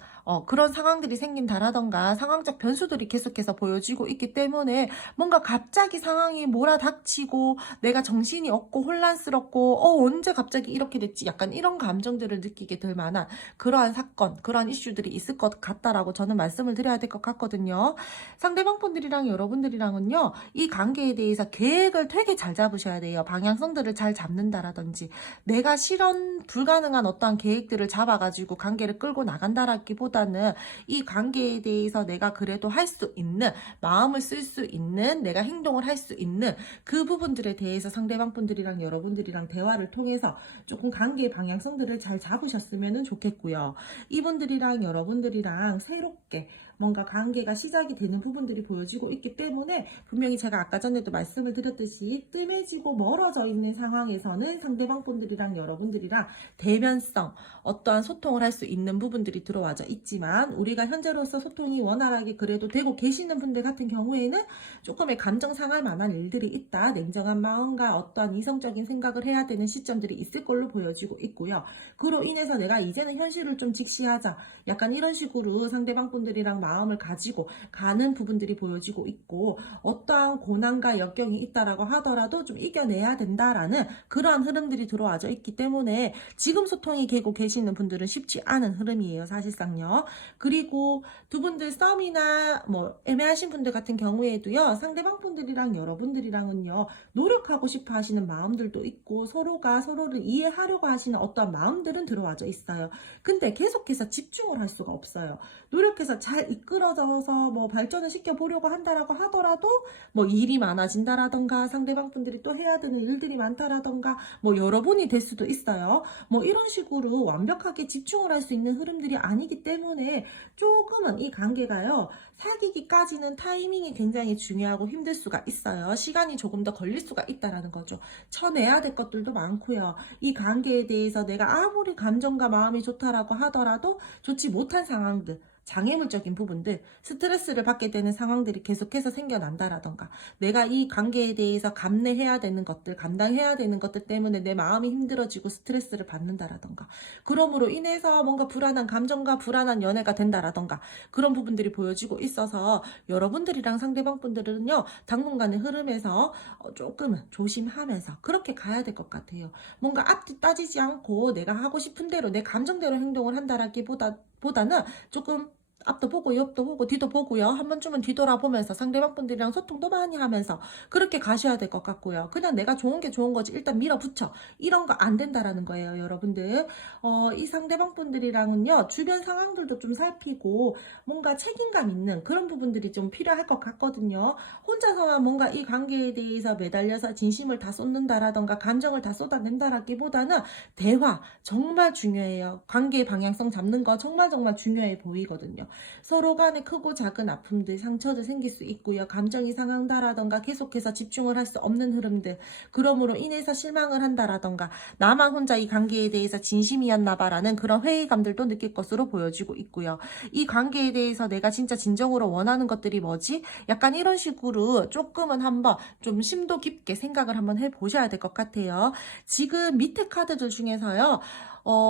그런 상황들이 생긴다라던가 상황적 변수들이 계속해서 보여지고 있기 때문에 뭔가 갑자기 상황이 몰아닥치고 내가 정신이 없고 혼란스럽고 언제 갑자기 이렇게 됐지? 약간 이런 감정들을 느끼게 될 만한 그러한 사건, 그러한 이슈들이 있을 것 같다라고 저는 말씀을 드려야 될 것 같거든요. 상대방 분들이랑 여러분들이랑은요, 이 관계에 대해서 계획을 되게 잘 잡으셔야 돼요. 방향성들을 잘 잡는다라든지 내가 실현 불가능한 어떠한 계획들을 잡아가지고 관계를 끌고 나간다라기보다는 이 관계에 대해서 내가 그래도 할 수 있는, 마음을 쓸 수 있는, 내가 행동을 할 수 있는 그 부분들에 대해서 상대방 분들이랑 여러분들이랑 대화를 통해서 조금 관계의 방향성들을 잘 잡으셨으면 좋겠고요. 이분들이랑 여러분들이랑 새롭게 뭔가 관계가 시작이 되는 부분들이 보여지고 있기 때문에 분명히 제가 아까 전에도 말씀을 드렸듯이 뜸해지고 멀어져 있는 상황에서는 상대방 분들이랑 여러분들이랑 대면성, 어떠한 소통을 할 수 있는 부분들이 들어와져 있지만 우리가 현재로서 소통이 원활하게 그래도 되고 계시는 분들 같은 경우에는 조금의 감정 상할 만한 일들이 있다. 냉정한 마음과 어떠한 이성적인 생각을 해야 되는 시점들이 있을 걸로 보여지고 있고요. 그로 인해서 내가 이제는 현실을 좀 직시하자. 약간 이런 식으로 상대방 분들이랑 마음을 가지고 가는 부분들이 보여지고 있고 어떠한 고난과 역경이 있다라고 하더라도 좀 이겨내야 된다라는 그러한 흐름들이 들어와져 있기 때문에 지금 소통이 되고 계시는 분들은 쉽지 않은 흐름이에요. 사실상요. 그리고 두 분들 썸이나 뭐 애매하신 분들 같은 경우에도요. 상대방 분들이랑 여러분들이랑은요. 노력하고 싶어 하시는 마음들도 있고 서로가 서로를 이해하려고 하시는 어떠한 마음들은 들어와져 있어요. 근데 계속해서 집중을 할 수가 없어요. 노력해서 잘 이끌어져서 뭐 발전을 시켜보려고 한다라고 하더라도 뭐 일이 많아진다라던가 상대방 분들이 또 해야 되는 일들이 많다라던가 뭐 여러분이 될 수도 있어요. 뭐 이런 식으로 완벽하게 집중을 할 수 있는 흐름들이 아니기 때문에 조금은 이 관계가요. 사귀기까지는 타이밍이 굉장히 중요하고 힘들 수가 있어요. 시간이 조금 더 걸릴 수가 있다라는 거죠. 쳐내야 될 것들도 많고요. 이 관계에 대해서 내가 아무리 감정과 마음이 좋다라고 하더라도 좋지 못한 상황들, 장애물적인 부분들, 스트레스를 받게 되는 상황들이 계속해서 생겨난다라던가 내가 이 관계에 대해서 감내해야 되는 것들, 감당해야 되는 것들 때문에 내 마음이 힘들어지고 스트레스를 받는다라던가 그러므로 인해서 뭔가 불안한 감정과 불안한 연애가 된다라던가 그런 부분들이 보여지고 있어서 여러분들이랑 상대방 분들은요 당분간의 흐름에서 조금은 조심하면서 그렇게 가야 될 것 같아요. 뭔가 앞뒤 따지지 않고 내가 하고 싶은 대로 내 감정대로 행동을 한다라기보다는 조금 앞도 보고 옆도 보고 뒤도 보고요. 한 번쯤은 뒤돌아보면서 상대방 분들이랑 소통도 많이 하면서 그렇게 가셔야 될 것 같고요. 그냥 내가 좋은 게 좋은 거지 일단 밀어붙여. 이런 거 안 된다라는 거예요, 여러분들. 이 상대방 분들이랑은요. 주변 상황들도 좀 살피고 뭔가 책임감 있는 그런 부분들이 좀 필요할 것 같거든요. 혼자서만 뭔가 이 관계에 대해서 매달려서 진심을 다 쏟는다라던가 감정을 다 쏟아낸다라기보다는 대화 정말 중요해요. 관계의 방향성 잡는 거 정말 중요해 보이거든요. 서로 간에 크고 작은 아픔들, 상처들 생길 수 있고요. 감정이 상한다라던가 계속해서 집중을 할 수 없는 흐름들, 그러므로 인해서 실망을 한다라던가 나만 혼자 이 관계에 대해서 진심이었나봐라는 그런 회의감들도 느낄 것으로 보여지고 있고요. 이 관계에 대해서 내가 진짜 진정으로 원하는 것들이 뭐지? 약간 이런 식으로 조금은 한번 좀 심도 깊게 생각을 한번 해보셔야 될 것 같아요. 지금 밑에 카드들 중에서요.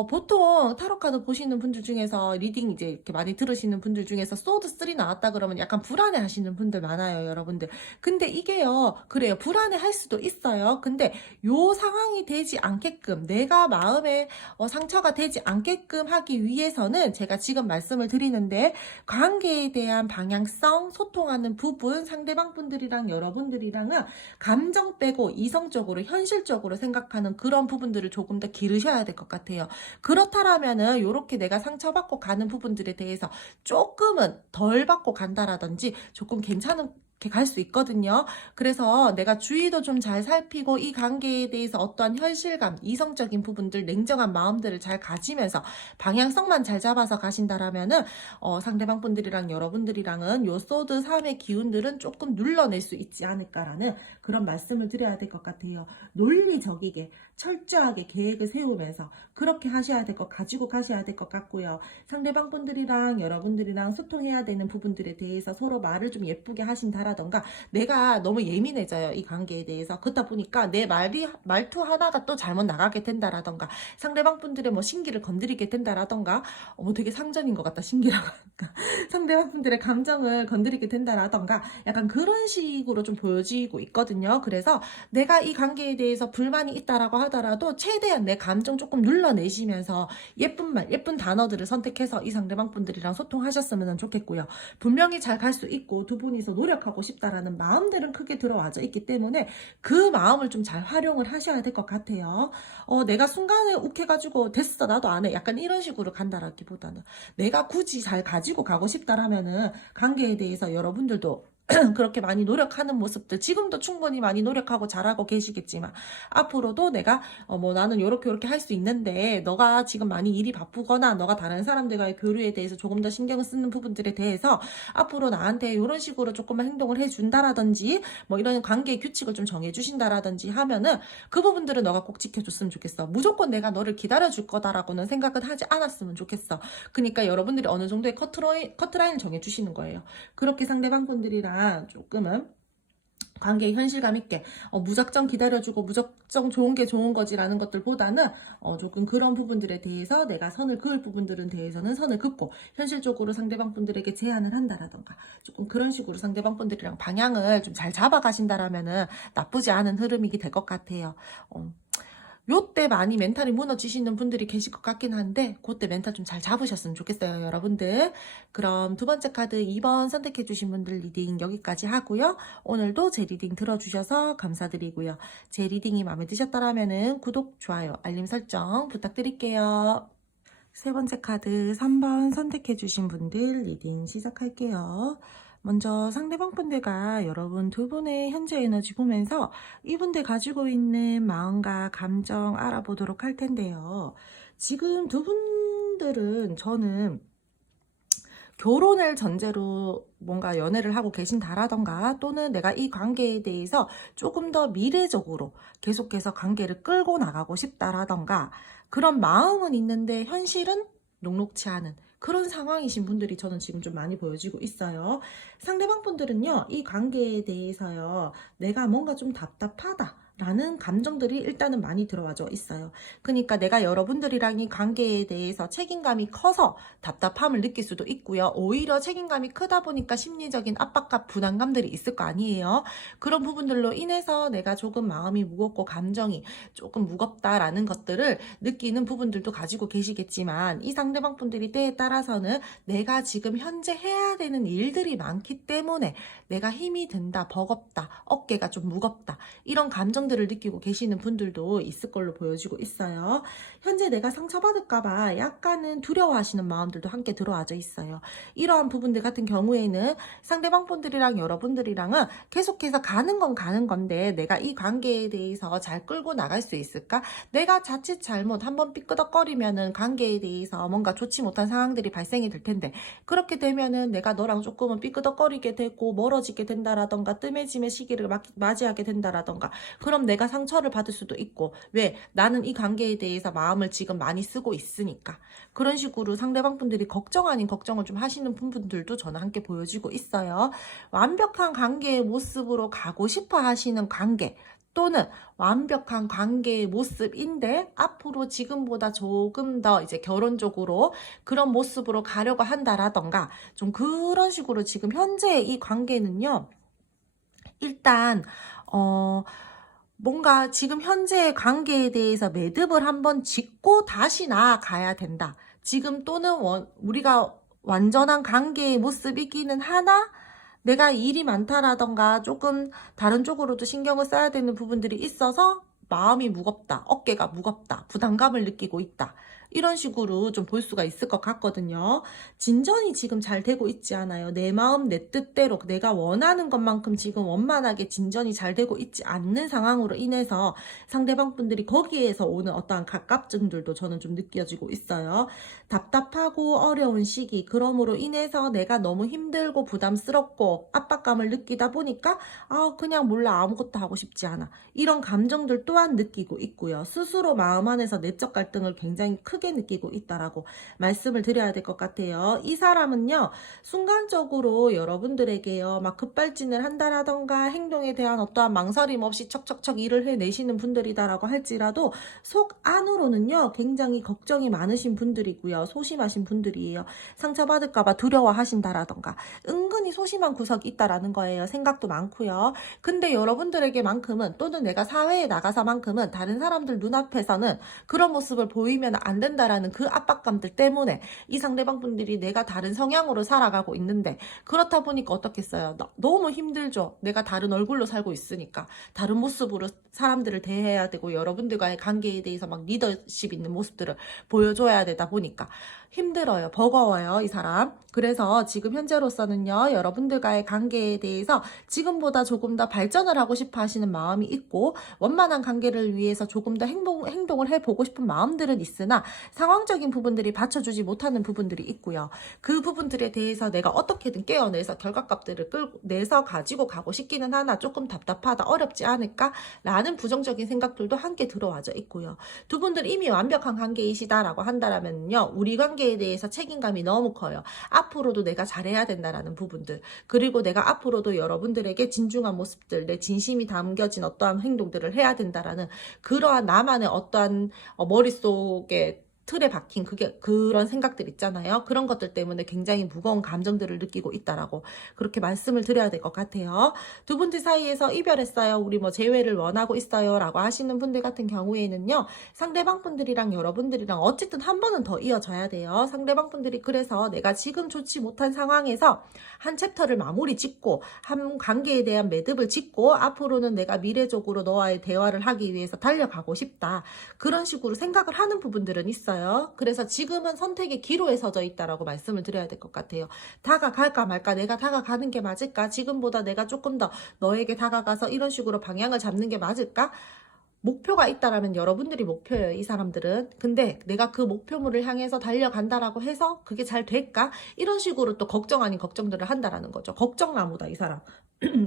보통 타로 카드 보시는 분들 중에서 리딩 이제 이렇게 많이 들으시는 분들 중에서 소드 3 나왔다 그러면 약간 불안해 하시는 분들 많아요, 여러분들. 근데 이게요, 그래요. 불안해 할 수도 있어요. 근데 요 상황이 되지 않게끔, 내가 마음에 상처가 되지 않게끔 하기 위해서는 제가 지금 말씀을 드리는데, 관계에 대한 방향성, 소통하는 부분, 상대방 분들이랑 여러분들이랑은 감정 빼고 이성적으로, 현실적으로 생각하는 그런 부분들을 조금 더 기르셔야 될 것 같아요. 그렇다라면은 요렇게 내가 상처받고 가는 부분들에 대해서 조금은 덜 받고 간다라든지 조금 괜찮은 갈 수 있거든요. 그래서 내가 주의도 좀 잘 살피고 이 관계에 대해서 어떠한 현실감, 이성적인 부분들, 냉정한 마음들을 잘 가지면서 방향성만 잘 잡아서 가신다라면은 상대방 분들이랑 여러분들이랑은 요 소드 3의 기운들은 조금 눌러낼 수 있지 않을까라는 그런 말씀을 드려야 될 것 같아요. 논리적이게 철저하게 계획을 세우면서 그렇게 하셔야 될 것, 가지고 가셔야 될 것 같고요. 상대방 분들이랑 여러분들이랑 소통해야 되는 부분들에 대해서 서로 말을 좀 예쁘게 하신다라던가, 내가 너무 예민해져요, 이 관계에 대해서. 그렇다 보니까 내 말투 하나가 또 잘못 나가게 된다라던가, 상대방 분들의 뭐 신기를 건드리게 된다라던가, 되게 상전인 것 같다, 신기라고 하니까. 상대방 분들의 감정을 건드리게 된다라던가, 약간 그런 식으로 좀 보여지고 있거든요. 그래서 내가 이 관계에 대해서 불만이 있다라고 하더라도 최대한 내 감정 조금 눌러내시면서 예쁜 말, 예쁜 단어들을 선택해서 이 상대방 분들이랑 소통하셨으면 좋겠고요. 분명히 잘 갈 수 있고 두 분이서 노력하고 싶다라는 마음들은 크게 들어와져 있기 때문에 그 마음을 좀 잘 활용을 하셔야 될 것 같아요. 내가 순간에 욱해가지고 됐어 나도 안 해, 약간 이런 식으로 간다라기보다는 내가 굳이 잘 가지고 가고 싶다라면은 관계에 대해서 여러분들도 그렇게 많이 노력하는 모습들, 지금도 충분히 많이 노력하고 잘하고 계시겠지만 앞으로도 내가 뭐 나는 요렇게 할 수 있는데 너가 지금 많이 일이 바쁘거나 너가 다른 사람들과의 교류에 대해서 조금 더 신경을 쓰는 부분들에 대해서 앞으로 나한테 이런 식으로 조금만 행동을 해준다라든지 뭐 이런 관계의 규칙을 좀 정해주신다라든지 하면은 그 부분들은 너가 꼭 지켜줬으면 좋겠어. 무조건 내가 너를 기다려줄 거다라고는 생각은 하지 않았으면 좋겠어. 그러니까 여러분들이 어느 정도의 커트라인을 정해주시는 거예요. 그렇게 상대방 분들이랑 조금은 관계에 현실감 있게 무작정 기다려주고 무작정 좋은 게 좋은 거지라는 것들보다는 조금 그런 부분들에 대해서 내가 선을 그을 부분들은 대해서는 선을 긋고 현실적으로 상대방 분들에게 제안을 한다라던가, 조금 그런 식으로 상대방 분들이랑 방향을 좀 잘 잡아가신다라면은 나쁘지 않은 흐름이 될 것 같아요. 요때 많이 멘탈이 무너지시는 분들이 계실 것 같긴 한데 그때 멘탈 좀 잘 잡으셨으면 좋겠어요, 여러분들. 그럼 두 번째 카드 2번 선택해 주신 분들 리딩 여기까지 하고요. 오늘도 제 리딩 들어주셔서 감사드리고요. 제 리딩이 마음에 드셨다면 구독, 좋아요, 알림 설정 부탁드릴게요. 세 번째 카드 3번 선택해 주신 분들 리딩 시작할게요. 먼저 상대방 분들과 여러분 두 분의 현재 에너지 보면서 이분들 가지고 있는 마음과 감정 알아보도록 할 텐데요. 지금 두 분들은 저는 결혼을 전제로 뭔가 연애를 하고 계신다라던가, 또는 내가 이 관계에 대해서 조금 더 미래적으로 계속해서 관계를 끌고 나가고 싶다라던가 그런 마음은 있는데 현실은 녹록치 않은 그런 상황이신 분들이 저는 지금 좀 많이 보여지고 있어요. 상대방 분들은요, 이 관계에 대해서요, 내가 뭔가 좀 답답하다 라는 감정들이 일단은 많이 들어와져 있어요. 그러니까 내가 여러분들이랑 이 관계에 대해서 책임감이 커서 답답함을 느낄 수도 있고요. 오히려 책임감이 크다 보니까 심리적인 압박과 부담감들이 있을 거 아니에요. 그런 부분들로 인해서 내가 조금 마음이 무겁고 감정이 조금 무겁다라는 것들을 느끼는 부분들도 가지고 계시겠지만, 이 상대방 분들이 때에 따라서는 내가 지금 현재 해야 되는 일들이 많기 때문에 내가 힘이 든다, 버겁다, 어깨가 좀 무겁다, 이런 감정들을 느끼고 계시는 분들도 있을 걸로 보여지고 있어요. 현재 내가 상처받을까봐 약간은 두려워하시는 마음들도 함께 들어와져 있어요. 이러한 부분들 같은 경우에는 상대방 분들이랑 여러분들이랑은 계속해서 가는 건 가는 건데 내가 이 관계에 대해서 잘 끌고 나갈 수 있을까? 내가 자칫 잘못 한번 삐끄덕거리면은 관계에 대해서 뭔가 좋지 못한 상황들이 발생이 될 텐데, 그렇게 되면은 내가 너랑 조금은 삐끄덕거리게 되고 멀어지게 된다라던가 뜸해짐의 시기를 맞이하게 된다라던가, 그럼 내가 상처를 받을 수도 있고, 왜? 나는 이 관계에 대해서 마음을 지금 많이 쓰고 있으니까. 그런 식으로 상대방 분들이 걱정 아닌 걱정을 좀 하시는 분들도 저는 함께 보여지고 있어요. 완벽한 관계의 모습으로 가고 싶어 하시는 관계, 또는 완벽한 관계의 모습인데 앞으로 지금보다 조금 더 이제 결혼적으로 그런 모습으로 가려고 한다라던가, 좀 그런 식으로 지금 현재 이 관계는요, 일단 뭔가 지금 현재의 관계에 대해서 매듭을 한번 짓고 다시 나아가야 된다. 지금 또는 우리가 완전한 관계의 모습이기는 하나 내가 일이 많다라던가 조금 다른 쪽으로도 신경을 써야 되는 부분들이 있어서 마음이 무겁다, 어깨가 무겁다, 부담감을 느끼고 있다, 이런 식으로 좀 볼 수가 있을 것 같거든요. 진전이 지금 잘 되고 있지 않아요. 내 마음 내 뜻대로 내가 원하는 것만큼 지금 원만하게 진전이 잘 되고 있지 않는 상황으로 인해서 상대방 분들이 거기에서 오는 어떠한 가깝증들도 저는 좀 느껴지고 있어요. 답답하고 어려운 시기, 그러므로 인해서 내가 너무 힘들고 부담스럽고 압박감을 느끼다 보니까 그냥 몰라, 아무것도 하고 싶지 않아, 이런 감정들 또한 느끼고 있고요. 스스로 마음 안에서 내적 갈등을 굉장히 크게 느끼고 있다라고 말씀을 드려야 될 것 같아요. 이 사람은요, 순간적으로 여러분들에게요, 막 급발진을 한다라던가 행동에 대한 어떠한 망설임 없이 척척척 일을 해내시는 분들이다라고 할지라도 속 안으로는요, 굉장히 걱정이 많으신 분들이고요. 소심하신 분들이에요. 상처받을까봐 두려워하신다라던가 은근히 소심한 구석이 있다라는 거예요. 생각도 많고요. 근데 여러분들에게만큼은, 또는 내가 사회에 나가서만큼은 다른 사람들 눈앞에서는 그런 모습을 보이면 안 된다라는 그 압박감들 때문에 이 상대방 분들이 내가 다른 성향으로 살아가고 있는데, 그렇다 보니까 어떻겠어요? 너무 힘들죠. 내가 다른 얼굴로 살고 있으니까 다른 모습으로 사람들을 대해야 되고 여러분들과의 관계에 대해서 막 리더십 있는 모습들을 보여줘야 되다 보니까 힘들어요. 버거워요, 이 사람. 그래서 지금 현재로서는요, 여러분들과의 관계에 대해서 지금보다 조금 더 발전을 하고 싶어 하시는 마음이 있고, 원만한 관계를 위해서 조금 더 행동을 해보고 싶은 마음들은 있으나 상황적인 부분들이 받쳐주지 못하는 부분들이 있고요. 그 부분들에 대해서 내가 어떻게든 깨어내서 결과값들을 내서 가지고 가고 싶기는 하나 조금 답답하다, 어렵지 않을까? 라는 부정적인 생각들도 함께 들어와져 있고요. 두 분들 이미 완벽한 관계이시다라고 한다면요, 우리 관계에 대해서 책임감이 너무 커요. 앞으로도 내가 잘해야 된다라는 부분들, 그리고 내가 앞으로도 여러분들에게 진중한 모습들, 내 진심이 담겨진 어떠한 행동들을 해야 된다라는 그러한 나만의 어떠한 머릿속에 틀에 박힌 그런 생각들 있잖아요. 그런 것들 때문에 굉장히 무거운 감정들을 느끼고 있다라고 그렇게 말씀을 드려야 될 것 같아요. 두 분들 사이에서 이별했어요, 우리 뭐 재회를 원하고 있어요 라고 하시는 분들 같은 경우에는요, 상대방 분들이랑 여러분들이랑 어쨌든 한 번은 더 이어져야 돼요. 상대방 분들이 그래서 내가 지금 좋지 못한 상황에서 한 챕터를 마무리 짓고 한 관계에 대한 매듭을 짓고 앞으로는 내가 미래적으로 너와의 대화를 하기 위해서 달려가고 싶다, 그런 식으로 생각을 하는 부분들은 있어요. 그래서 지금은 선택의 기로에 서져 있다라고 말씀을 드려야 될 것 같아요. 다가갈까 말까, 내가 다가가는 게 맞을까, 지금보다 내가 조금 더 너에게 다가가서 이런 식으로 방향을 잡는 게 맞을까? 목표가 있다라면 여러분들이 목표예요, 이 사람들은. 근데 내가 그 목표물을 향해서 달려간다라고 해서 그게 잘 될까? 이런 식으로 또 걱정 아닌 걱정들을 한다라는 거죠. 걱정나무다, 이 사람.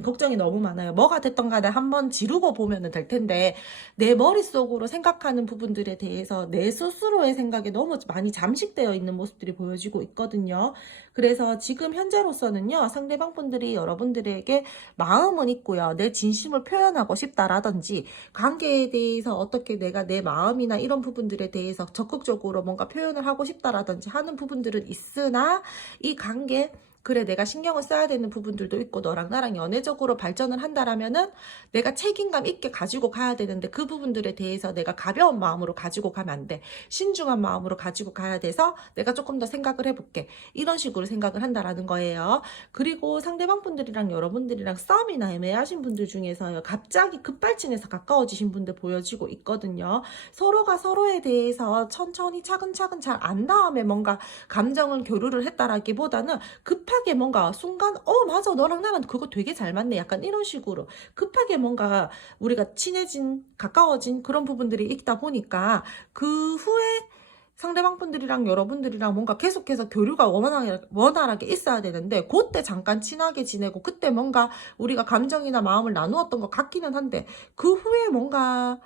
걱정이 너무 많아요. 뭐가 됐던 간에 한번 지르고 보면 될 텐데, 내 머릿속으로 생각하는 부분들에 대해서 내 스스로의 생각에 너무 많이 잠식되어 있는 모습들이 보여지고 있거든요. 그래서 지금 현재로서는요, 상대방 분들이 여러분들에게 마음은 있고요, 내 진심을 표현하고 싶다라든지 관계에 대해서 어떻게 내가 내 마음이나 이런 부분들에 대해서 적극적으로 뭔가 표현을 하고 싶다라든지 하는 부분들은 있으나, 이 관계, 그래 내가 신경을 써야 되는 부분들도 있고 너랑 나랑 연애적으로 발전을 한다라면은 내가 책임감 있게 가지고 가야 되는데, 그 부분들에 대해서 내가 가벼운 마음으로 가지고 가면 안 돼. 신중한 마음으로 가지고 가야 돼서 내가 조금 더 생각을 해볼게, 이런 식으로 생각을 한다라는 거예요. 그리고 상대방 분들이랑 여러분들이랑 싸움이나 애매하신 분들 중에서요, 갑자기 급발진해서 가까워지신 분들 보여지고 있거든요. 서로가 서로에 대해서 천천히 차근차근 잘 안 다음에 뭔가 감정은 교류를 했다라기보다는 급하게 뭔가 순간 맞아, 너랑 나랑 그거 되게 잘 맞네, 약간 이런 식으로 급하게 뭔가 우리가 친해진, 가까워진 그런 부분들이 있다 보니까 그 후에 상대방 분들이랑 여러분들이랑 뭔가 계속해서 교류가 원활하게 있어야 되는데, 그때 잠깐 친하게 지내고 그때 뭔가 우리가 감정이나 마음을 나누었던 것 같기는 한데 그 후에 뭔가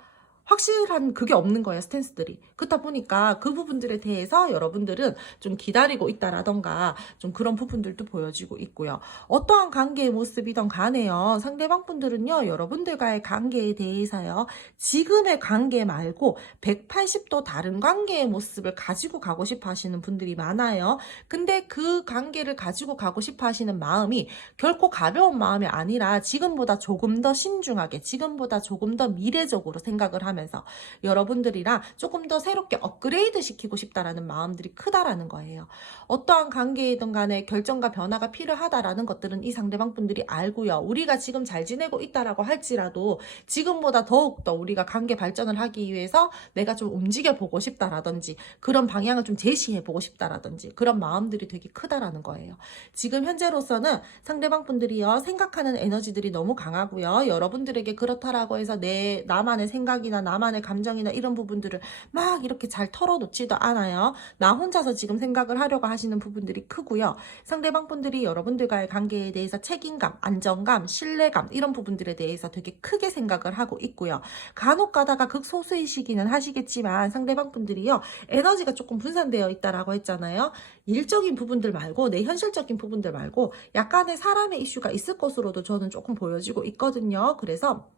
확실한 그게 없는 거예요, 스탠스들이. 그렇다 보니까 그 부분들에 대해서 여러분들은 좀 기다리고 있다라던가 좀 그런 부분들도 보여지고 있고요. 어떠한 관계의 모습이든 간에요, 상대방 분들은요, 여러분들과의 관계에 대해서요, 지금의 관계 말고 180도 다른 관계의 모습을 가지고 가고 싶어 하시는 분들이 많아요. 근데 그 관계를 가지고 가고 싶어 하시는 마음이 결코 가벼운 마음이 아니라 지금보다 조금 더 신중하게, 지금보다 조금 더 미래적으로 생각을 하면 하면서 여러분들이랑 조금 더 새롭게 업그레이드 시키고 싶다라는 마음들이 크다라는 거예요. 어떠한 관계이든 간에 결정과 변화가 필요하다라는 것들은 이 상대방 분들이 알고요. 우리가 지금 잘 지내고 있다라고 할지라도 지금보다 더욱더 우리가 관계 발전을 하기 위해서 내가 좀 움직여 보고 싶다라든지 그런 방향을 좀 제시해 보고 싶다라든지 그런 마음들이 되게 크다라는 거예요. 지금 현재로서는 상대방 분들이요, 생각하는 에너지들이 너무 강하고요. 여러분들에게 그렇다라고 해서 나만의 생각이나 나만의 감정이나 이런 부분들을 막 이렇게 잘 털어놓지도 않아요. 나 혼자서 지금 생각을 하려고 하시는 부분들이 크고요. 상대방 분들이 여러분들과의 관계에 대해서 책임감, 안정감, 신뢰감 이런 부분들에 대해서 되게 크게 생각을 하고 있고요. 간혹 가다가 극소수이시기는 하시겠지만 상대방 분들이요, 에너지가 조금 분산되어 있다라고 했잖아요. 일적인 부분들 말고 내 현실적인 부분들 말고 약간의 사람의 이슈가 있을 것으로도 저는 조금 보여지고 있거든요. 그래서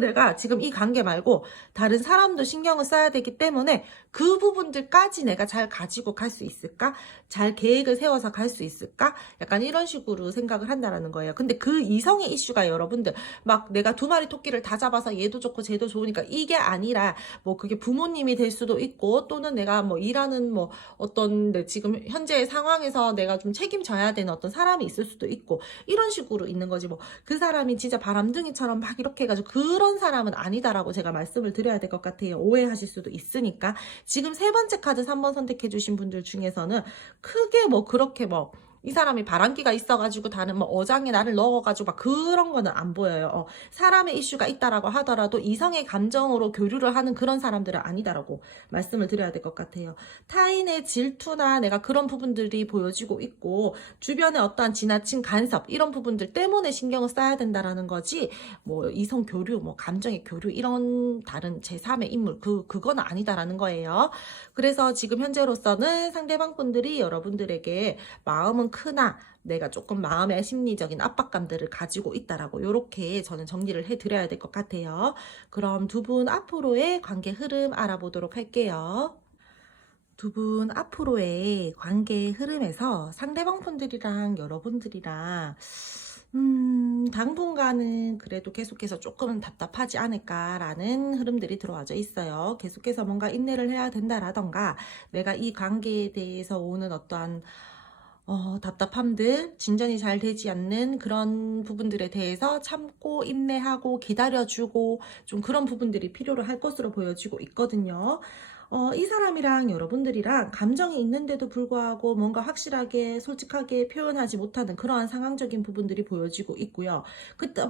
내가 지금 이 관계 말고 다른 사람도 신경을 써야 되기 때문에 그 부분들까지 내가 잘 가지고 갈 수 있을까? 잘 계획을 세워서 갈 수 있을까? 약간 이런 식으로 생각을 한다라는 거예요. 근데 그 이성의 이슈가 여러분들 막 내가 두 마리 토끼를 다 잡아서 얘도 좋고 쟤도 좋으니까 이게 아니라 뭐 그게 부모님이 될 수도 있고 또는 내가 뭐 일하는 뭐 어떤 지금 현재의 상황에서 내가 좀 책임져야 되는 어떤 사람이 있을 수도 있고 이런 식으로 있는 거지 뭐 그 사람이 진짜 바람둥이처럼 막 이렇게 해가지고 그런 사람은 아니다라고 제가 말씀을 드려야 될 것 같아요. 오해하실 수도 있으니까. 지금 세 번째 카드 3번 선택해 주신 분들 중에서는 크게 뭐 그렇게 뭐 이 사람이 바람기가 있어가지고 다른 뭐 어장에 나를 넣어가지고 막 그런 거는 안 보여요. 사람의 이슈가 있다라고 하더라도 이성의 감정으로 교류를 하는 그런 사람들은 아니다라고 말씀을 드려야 될 것 같아요. 타인의 질투나 내가 그런 부분들이 보여지고 있고 주변에 어떠한 지나친 간섭 이런 부분들 때문에 신경을 써야 된다라는 거지 뭐 이성 교류, 뭐 감정의 교류 이런 다른 제3의 인물 그건 아니다라는 거예요. 그래서 지금 현재로서는 상대방 분들이 여러분들에게 마음은 크나 내가 조금 마음의 심리적인 압박감들을 가지고 있다라고 이렇게 저는 정리를 해드려야 될 것 같아요. 그럼 두 분 앞으로의 관계 흐름 알아보도록 할게요. 두 분 앞으로의 관계 흐름에서 상대방 분들이랑 여러분들이랑 당분간은 그래도 계속해서 조금은 답답하지 않을까라는 흐름들이 들어와져 있어요. 계속해서 뭔가 인내를 해야 된다라던가 내가 이 관계에 대해서 오는 어떠한 답답함들, 진전이 잘 되지 않는 그런 부분들에 대해서 참고 인내하고 기다려주고 좀 그런 부분들이 필요로 할 것으로 보여지고 있거든요. 이 사람이랑 여러분들이랑 감정이 있는데도 불구하고 뭔가 확실하게 솔직하게 표현하지 못하는 그러한 상황적인 부분들이 보여지고 있고요. 그렇다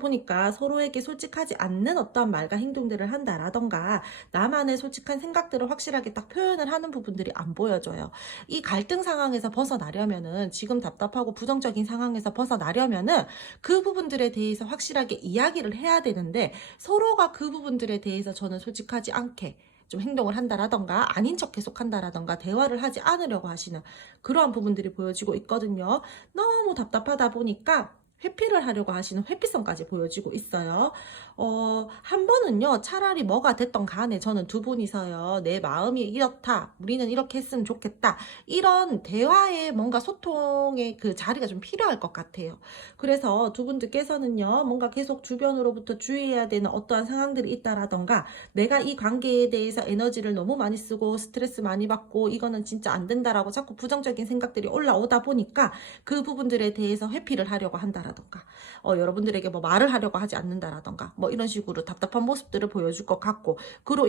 보니까 서로에게 솔직하지 않는 어떠한 말과 행동들을 한다라던가 나만의 솔직한 생각들을 확실하게 딱 표현을 하는 부분들이 안 보여져요. 이 갈등 상황에서 벗어나려면은 지금 답답하고 부정적인 상황에서 벗어나려면은 그 부분들에 대해서 확실하게 이야기를 해야 되는데 서로가 그 부분들에 대해서 저는 솔직하지 않게 좀 행동을 한다라던가 아닌 척 계속 한다라던가 대화를 하지 않으려고 하시는 그러한 부분들이 보여지고 있거든요. 너무 답답하다 보니까 회피를 하려고 하시는 회피성까지 보여지고 있어요. 한 번은요, 차라리 뭐가 됐던 간에 저는 두 분이서요, 내 마음이 이렇다, 우리는 이렇게 했으면 좋겠다, 이런 대화의 뭔가 소통의 그 자리가 좀 필요할 것 같아요. 그래서 두 분들께서는요, 뭔가 계속 주변으로부터 주의해야 되는 어떠한 상황들이 있다라던가, 내가 이 관계에 대해서 에너지를 너무 많이 쓰고 스트레스 많이 받고 이거는 진짜 안 된다라고 자꾸 부정적인 생각들이 올라오다 보니까 그 부분들에 대해서 회피를 하려고 한다라던가 여러분들에게 뭐 말을 하려고 하지 않는다라던가 뭐 이런 식으로 답답한 모습들을 보여줄 것 같고 그로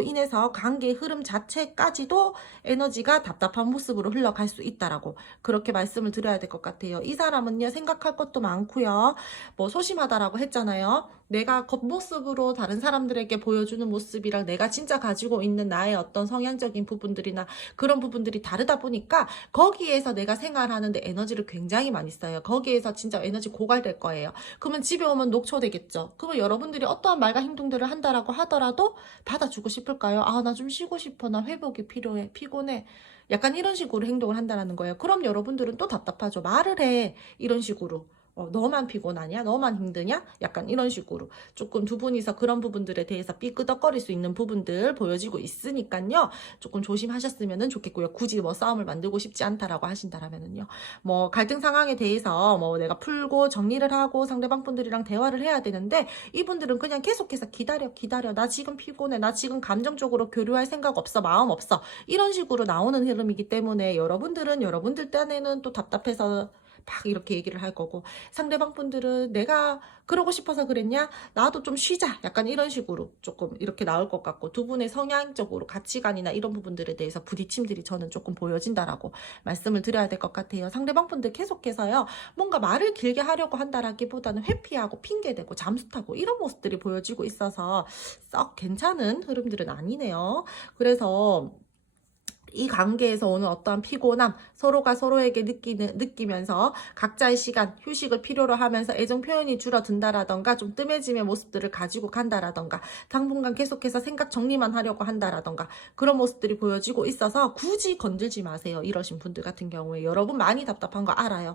인해서 관계의 흐름 자체까지도 에너지가 답답한 모습으로 흘러갈 수 있다라고 그렇게 말씀을 드려야 될 것 같아요. 이 사람은요, 생각할 것도 많고요, 뭐 소심하다라고 했잖아요. 내가 겉모습으로 다른 사람들에게 보여주는 모습이랑 내가 진짜 가지고 있는 나의 어떤 성향적인 부분들이나 그런 부분들이 다르다 보니까 거기에서 내가 생활하는데 에너지를 굉장히 많이 써요. 거기에서 진짜 에너지 고갈될 거예요. 그러면 집에 오면 녹초되겠죠. 그러면 여러분들이 어떠한 말과 행동들을 한다라고 하더라도 받아주고 싶을까요? 아, 나 좀 쉬고 싶어. 나 회복이 필요해. 피곤해. 약간 이런 식으로 행동을 한다는 거예요. 그럼 여러분들은 또 답답하죠. 말을 해. 이런 식으로. 너만 피곤하냐? 너만 힘드냐? 약간 이런 식으로 조금 두 분이서 그런 부분들에 대해서 삐끄덕거릴 수 있는 부분들 보여지고 있으니까요. 조금 조심하셨으면 좋겠고요. 굳이 뭐 싸움을 만들고 싶지 않다라고 하신다라면은요. 뭐 갈등 상황에 대해서 뭐 내가 풀고 정리를 하고 상대방 분들이랑 대화를 해야 되는데 이분들은 그냥 계속해서 기다려. 나 지금 피곤해. 나 지금 감정적으로 교류할 생각 없어. 마음 없어. 이런 식으로 나오는 흐름이기 때문에 여러분들은 여러분들 딴에는 또 답답해서 막 이렇게 얘기를 할 거고 상대방 분들은 내가 그러고 싶어서 그랬냐? 나도 좀 쉬자. 약간 이런 식으로 조금 이렇게 나올 것 같고 두 분의 성향적으로 가치관이나 이런 부분들에 대해서 부딪힘들이 저는 조금 보여진다라고 말씀을 드려야 될 것 같아요. 상대방 분들 계속해서요. 뭔가 말을 길게 하려고 한다라기보다는 회피하고 핑계대고 잠수타고 이런 모습들이 보여지고 있어서 썩 괜찮은 흐름들은 아니네요. 그래서 이 관계에서 오는 어떠한 피곤함, 서로가 서로에게 느끼면서 각자의 시간, 휴식을 필요로 하면서 애정 표현이 줄어든다라던가 좀 뜸해짐의 모습들을 가지고 간다라던가 당분간 계속해서 생각 정리만 하려고 한다라던가 그런 모습들이 보여지고 있어서 굳이 건들지 마세요. 이러신 분들 같은 경우에 여러분 많이 답답한 거 알아요.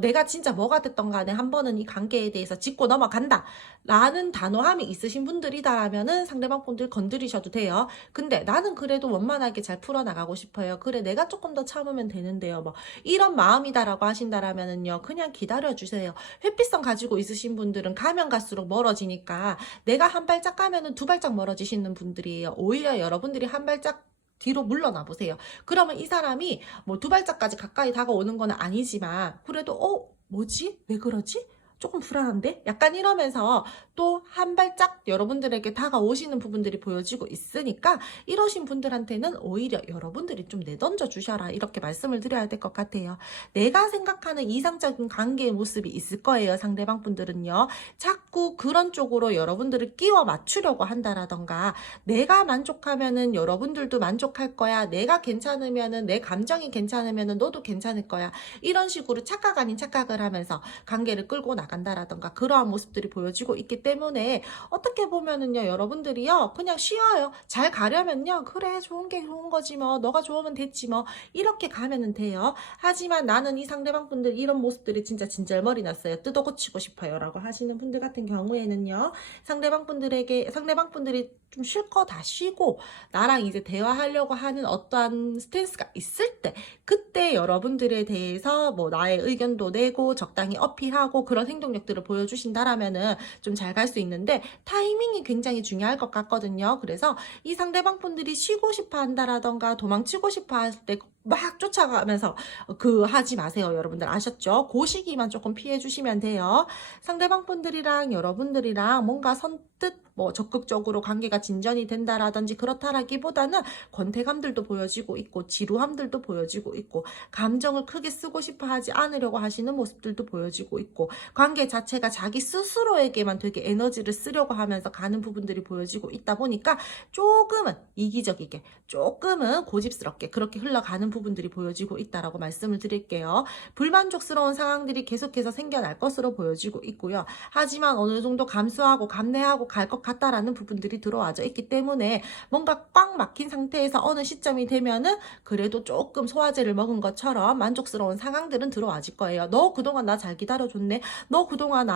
내가 진짜 뭐가 됐던 간에 한 번은 이 관계에 대해서 짚고 넘어간다 라는 단호함이 있으신 분들이다라면은 상대방 분들 건드리셔도 돼요. 근데 나는 그래도 원만하게 잘 풀어나가고 싶어요. 그래 내가 조금 더 참으면 되는데요. 뭐 이런 마음이다라고 하신다라면은요. 그냥 기다려주세요. 회피성 가지고 있으신 분들은 가면 갈수록 멀어지니까 내가 한 발짝 가면은 두 발짝 멀어지시는 분들이에요. 오히려 여러분들이 한 발짝 뒤로 물러나 보세요. 그러면 이 사람이 뭐 두 발짝까지 가까이 다가오는 건 아니지만 그래도 뭐지? 왜 그러지? 조금 불안한데? 약간 이러면서 또 한 발짝 여러분들에게 다가오시는 부분들이 보여지고 있으니까 이러신 분들한테는 오히려 여러분들이 좀 내던져 주셔라 이렇게 말씀을 드려야 될 것 같아요. 내가 생각하는 이상적인 관계의 모습이 있을 거예요. 상대방 분들은요. 자꾸 그런 쪽으로 여러분들을 끼워 맞추려고 한다라던가 내가 만족하면은 여러분들도 만족할 거야. 내가 괜찮으면은 내 감정이 괜찮으면은 너도 괜찮을 거야. 이런 식으로 착각 아닌 착각을 하면서 관계를 끌고 나간다라던가 그러한 모습들이 보여지고 있기 때문에 어떻게 보면은요 여러분들이요 그냥 쉬어요. 잘 가려면요 그래 좋은 게 좋은 거지 뭐 너가 좋으면 됐지 뭐 이렇게 가면은 돼요. 하지만 나는 이 상대방 분들 이런 모습들이 진짜 진절머리 났어요. 뜯어 고치고 싶어요 라고 하시는 분들 같은 경우에는요 상대방 분들이 좀 쉴 거 다 쉬고 나랑 이제 대화하려고 하는 어떠한 스탠스가 있을 때 그때 여러분들에 대해서 뭐 나의 의견도 내고 적당히 어필하고 그런 행동력들을 보여주신다라면은 좀 잘 갈 수 있는데 타이밍이 굉장히 중요할 것 같거든요. 그래서 이 상대방 분들이 쉬고 싶어 한다라던가 도망치고 싶어 할 때 막 쫓아가면서 하지 마세요. 여러분들 아셨죠? 그 시기만 조금 피해 주시면 돼요. 상대방 분들이랑 여러분들이랑 뭔가 선뜻 뭐 적극적으로 관계가 진전이 된다라든지 그렇다라기보다는 권태감들도 보여지고 있고 지루함들도 보여지고 있고 감정을 크게 쓰고 싶어 하지 않으려고 하시는 모습들도 보여지고 있고 관계 자체가 자기 스스로에게만 되게 에너지를 쓰려고 하면서 가는 부분들이 보여지고 있다 보니까 조금은 이기적이게 조금은 고집스럽게 그렇게 흘러가는 부분들이 보여지고 있다라고 말씀을 드릴게요. 불만족스러운 상황들이 계속해서 생겨날 것으로 보여지고 있고요. 하지만 어느 정도 감수하고 감내하고 갈 것 같다라는 부분들이 들어와져 있기 때문에 뭔가 꽉 막힌 상태에서 어느 시점이 되면은 그래도 조금 소화제를 먹은 것처럼 만족스러운 상황들은 들어와질 거예요. 너 그동안 나 잘 기다려줬네. 너 그동안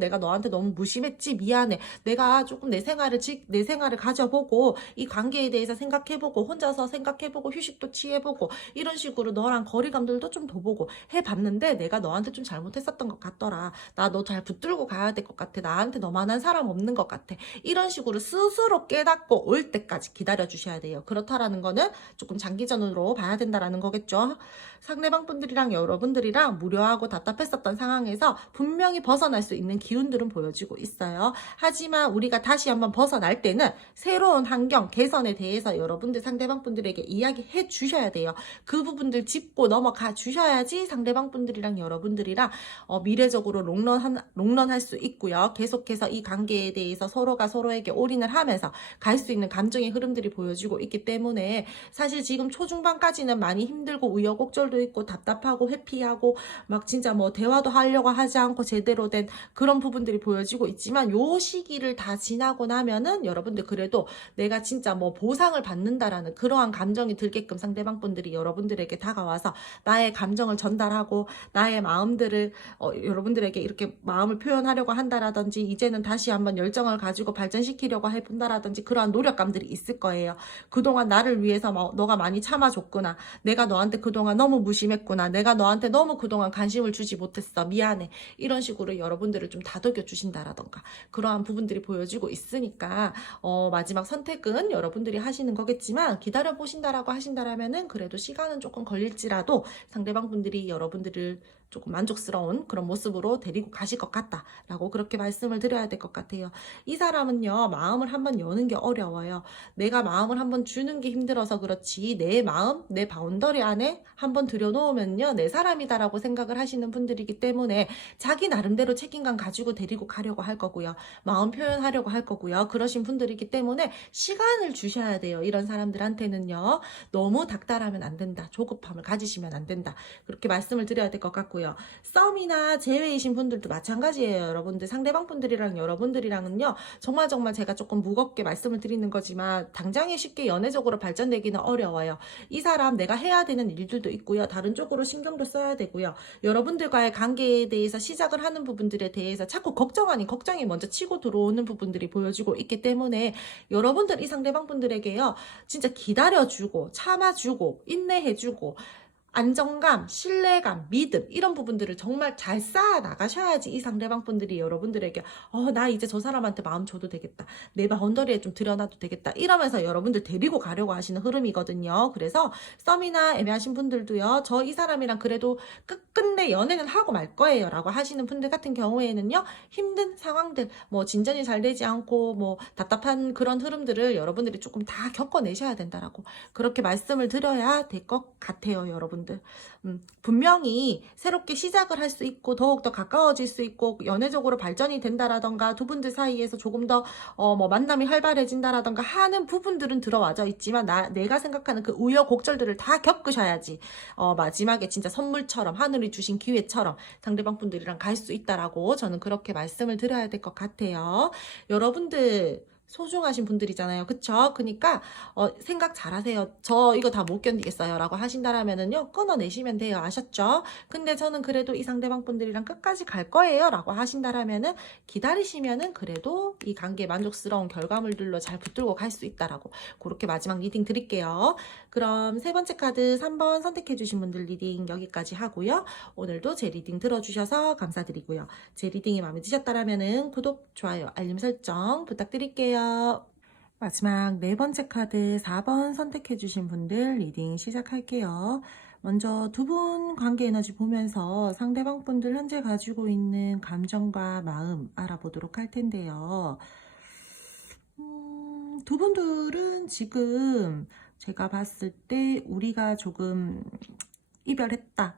내가 너한테 너무 무심했지. 미안해. 내가 조금 내 생활을 가져보고 이 관계에 대해서 생각해보고 혼자서 생각해보고 휴식도 취해보고 이런 식으로 너랑 거리감들도 좀 둬보고 해봤는데 내가 너한테 좀 잘못했었던 것 같더라. 나 너 잘 붙들고 가야 될 것 같아. 나한테 너만한 사람 없는 것 같아. 이런 식으로 스스로 깨닫고 올 때까지 기다려 주셔야 돼요. 그렇다라는 거는 조금 장기전으로 봐야 된다라는 거겠죠. 상대방 분들이랑 여러분들이랑 무료하고 답답했었던 상황에서 분명히 벗어날 수 있는 기운들은 보여지고 있어요. 하지만 우리가 다시 한번 벗어날 때는 새로운 환경 개선에 대해서 여러분들 상대방 분들에게 이야기해 주셔야 돼요. 그 부분들 짚고 넘어가 주셔야지 상대방 분들이랑 여러분들이랑 미래적으로 롱런할 수 있고요. 계속해서 이 관계에 대해서 서로가 서로에게 올인을 하면서 갈 수 있는 감정의 흐름들이 보여지고 있기 때문에 사실 지금 초중반까지는 많이 힘들고 우여곡절도 때도 있고 답답하고 회피하고 막 진짜 뭐 대화도 하려고 하지 않고 제대로 된 그런 부분들이 보여지고 있지만 요 시기를 다 지나고 나면은 여러분들 그래도 내가 진짜 뭐 보상을 받는다라는 그러한 감정이 들게끔 상대방 분들이 여러분들에게 다가와서 나의 감정을 전달하고 나의 마음들을 여러분들에게 이렇게 마음을 표현하려고 한다라든지 이제는 다시 한번 열정을 가지고 발전시키려고 해본다라든지 그러한 노력감들이 있을 거예요. 그동안 나를 위해서 너가 많이 참아줬구나. 내가 너한테 그동안 너무 무심했구나. 내가 너한테 너무 그동안 관심을 주지 못했어. 미안해. 이런 식으로 여러분들을 좀 다독여 주신다라던가 그러한 부분들이 보여지고 있으니까 마지막 선택은 여러분들이 하시는 거겠지만 기다려 보신다라고 하신다라면은 그래도 시간은 조금 걸릴지라도 상대방 분들이 여러분들을 조금 만족스러운 그런 모습으로 데리고 가실 것 같다라고 그렇게 말씀을 드려야 될 것 같아요. 이 사람은요, 마음을 한번 여는 게 어려워요. 내가 마음을 한번 주는 게 힘들어서 그렇지 내 마음, 내 바운더리 안에 한번 들여놓으면요, 내 사람이다라고 생각을 하시는 분들이기 때문에 자기 나름대로 책임감 가지고 데리고 가려고 할 거고요. 마음 표현하려고 할 거고요. 그러신 분들이기 때문에 시간을 주셔야 돼요. 이런 사람들한테는요. 너무 닥달하면 안 된다. 조급함을 가지시면 안 된다. 그렇게 말씀을 드려야 될 것 같고요. 썸이나 제외이신 분들도 마찬가지예요. 여러분들 상대방 분들이랑 여러분들이랑은요. 정말 제가 조금 무겁게 말씀을 드리는 거지만 당장에 쉽게 연애적으로 발전되기는 어려워요. 이 사람 내가 해야 되는 일들도 있고요. 다른 쪽으로 신경도 써야 되고요. 여러분들과의 관계에 대해서 시작을 하는 부분들에 대해서 자꾸 걱정 아닌 걱정이 먼저 치고 들어오는 부분들이 보여지고 있기 때문에 여러분들 이 상대방 분들에게요. 진짜 기다려주고 참아주고 인내해주고 안정감, 신뢰감, 믿음 이런 부분들을 정말 잘 쌓아 나가셔야지 이 상대방 분들이 여러분들에게 나 이제 저 사람한테 마음 줘도 되겠다. 내 바운더리에 좀 들여놔도 되겠다. 이러면서 여러분들 데리고 가려고 하시는 흐름이거든요. 그래서 썸이나 애매하신 분들도요. 저 이 사람이랑 그래도 끝끝내 연애는 하고 말 거예요 라고 하시는 분들 같은 경우에는요. 힘든 상황들, 뭐 진전이 잘 되지 않고 뭐 답답한 그런 흐름들을 여러분들이 조금 다 겪어내셔야 된다라고 그렇게 말씀을 드려야 될 것 같아요. 여러분. 분명히 새롭게 시작을 할 수 있고 더욱더 가까워질 수 있고 연애적으로 발전이 된다라던가 두 분들 사이에서 조금 더 뭐 만남이 활발해진다라던가 하는 부분들은 들어와져 있지만 내가 생각하는 그 우여곡절들을 다 겪으셔야지 마지막에 진짜 선물처럼 하늘이 주신 기회처럼 상대방 분들이랑 갈 수 있다라고 저는 그렇게 말씀을 드려야 될 것 같아요. 여러분들 소중하신 분들이잖아요. 그쵸? 그러니까 생각 잘하세요. 저 이거 다 못 견디겠어요 라고 하신다라면은요 끊어내시면 돼요. 아셨죠? 근데 저는 그래도 이 상대방 분들이랑 끝까지 갈 거예요 라고 하신다라면은 기다리시면은 그래도 이 관계 만족스러운 결과물들로 잘 붙들고 갈 수 있다라고 그렇게 마지막 리딩 드릴게요. 그럼 세 번째 카드 3번 선택해 주신 분들 리딩 여기까지 하고요. 오늘도 제 리딩 들어주셔서 감사드리고요. 제 리딩이 마음에 드셨다라면은 구독, 좋아요, 알림 설정 부탁드릴게요. 마지막 네 번째 카드 4번 선택해 주신 분들 리딩 시작할게요. 먼저 두 분 관계 에너지 보면서 상대방 분들 현재 가지고 있는 감정과 마음 알아보도록 할 텐데요. 두 분들은 지금 제가 봤을 때 우리가 조금 이별했다.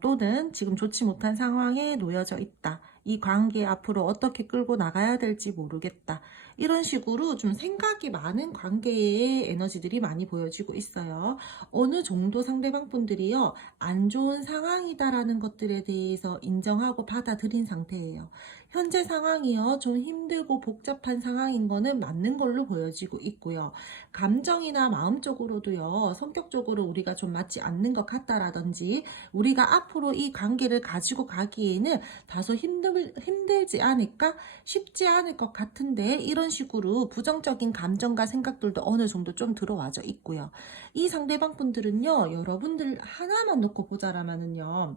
또는 지금 좋지 못한 상황에 놓여져 있다. 이 관계 앞으로 어떻게 끌고 나가야 될지 모르겠다. 이런 식으로 좀 생각이 많은 관계의 에너지들이 많이 보여지고 있어요. 어느 정도 상대방 분들이요. 안 좋은 상황이다라는 것들에 대해서 인정하고 받아들인 상태예요. 현재 상황이요. 좀 힘들고 복잡한 상황인 거는 맞는 걸로 보여지고 있고요. 감정이나 마음적으로도요. 성격적으로 우리가 좀 맞지 않는 것 같다라든지 우리가 앞으로 이 관계를 가지고 가기에는 다소 힘들지 않을까? 쉽지 않을 것 같은데 이런 식으로 부정적인 감정과 생각들도 어느 정도 좀 들어와져 있고요. 이 상대방 분들은요. 여러분들 하나만 놓고 보자라면은요.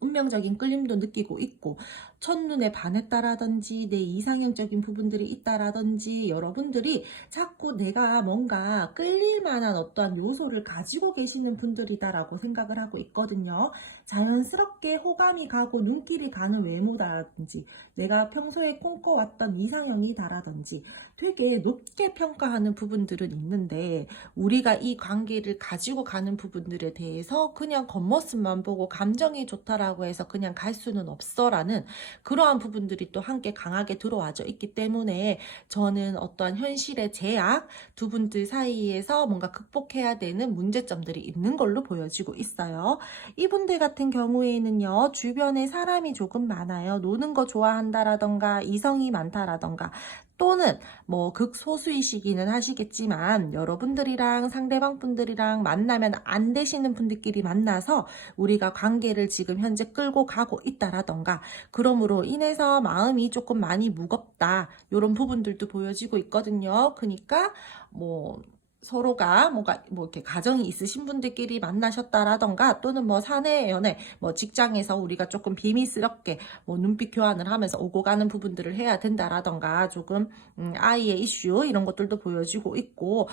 운명적인 끌림도 느끼고 있고 첫눈에 반했다라든지 내 이상형적인 부분들이 있다라든지 여러분들이 자꾸 내가 뭔가 끌릴 만한 어떠한 요소를 가지고 계시는 분들이다라고 생각을 하고 있거든요. 자연스럽게 호감이 가고 눈길이 가는 외모다라든지 내가 평소에 꿈꿔왔던 이상형이다라든지 되게 높게 평가하는 부분들은 있는데 우리가 이 관계를 가지고 가는 부분들에 대해서 그냥 겉모습만 보고 감정이 좋다라고 해서 그냥 갈 수는 없어라는 그러한 부분들이 또 함께 강하게 들어와져 있기 때문에 저는 어떠한 현실의 제약, 두 분들 사이에서 뭔가 극복해야 되는 문제점들이 있는 걸로 보여지고 있어요. 이분들 같은 경우에는요, 주변에 사람이 조금 많아요. 노는 거 좋아한다라던가, 이성이 많다라던가, 또는 뭐 극소수이시기는 하시겠지만 여러분들이랑 상대방 분들이랑 만나면 안 되시는 분들끼리 만나서 우리가 관계를 지금 현재 끌고 가고 있다라던가, 그러므로 인해서 마음이 조금 많이 무겁다, 이런 부분들도 보여지고 있거든요. 그러니까 뭐 서로가 뭔가 뭐 이렇게 가정이 있으신 분들끼리 만나셨다라던가, 또는 뭐 사내 연애, 뭐 직장에서 우리가 조금 비밀스럽게 뭐 눈빛 교환을 하면서 오고 가는 부분들을 해야 된다라던가, 조금 아이의 이슈 이런 것들도 보여지고 있고,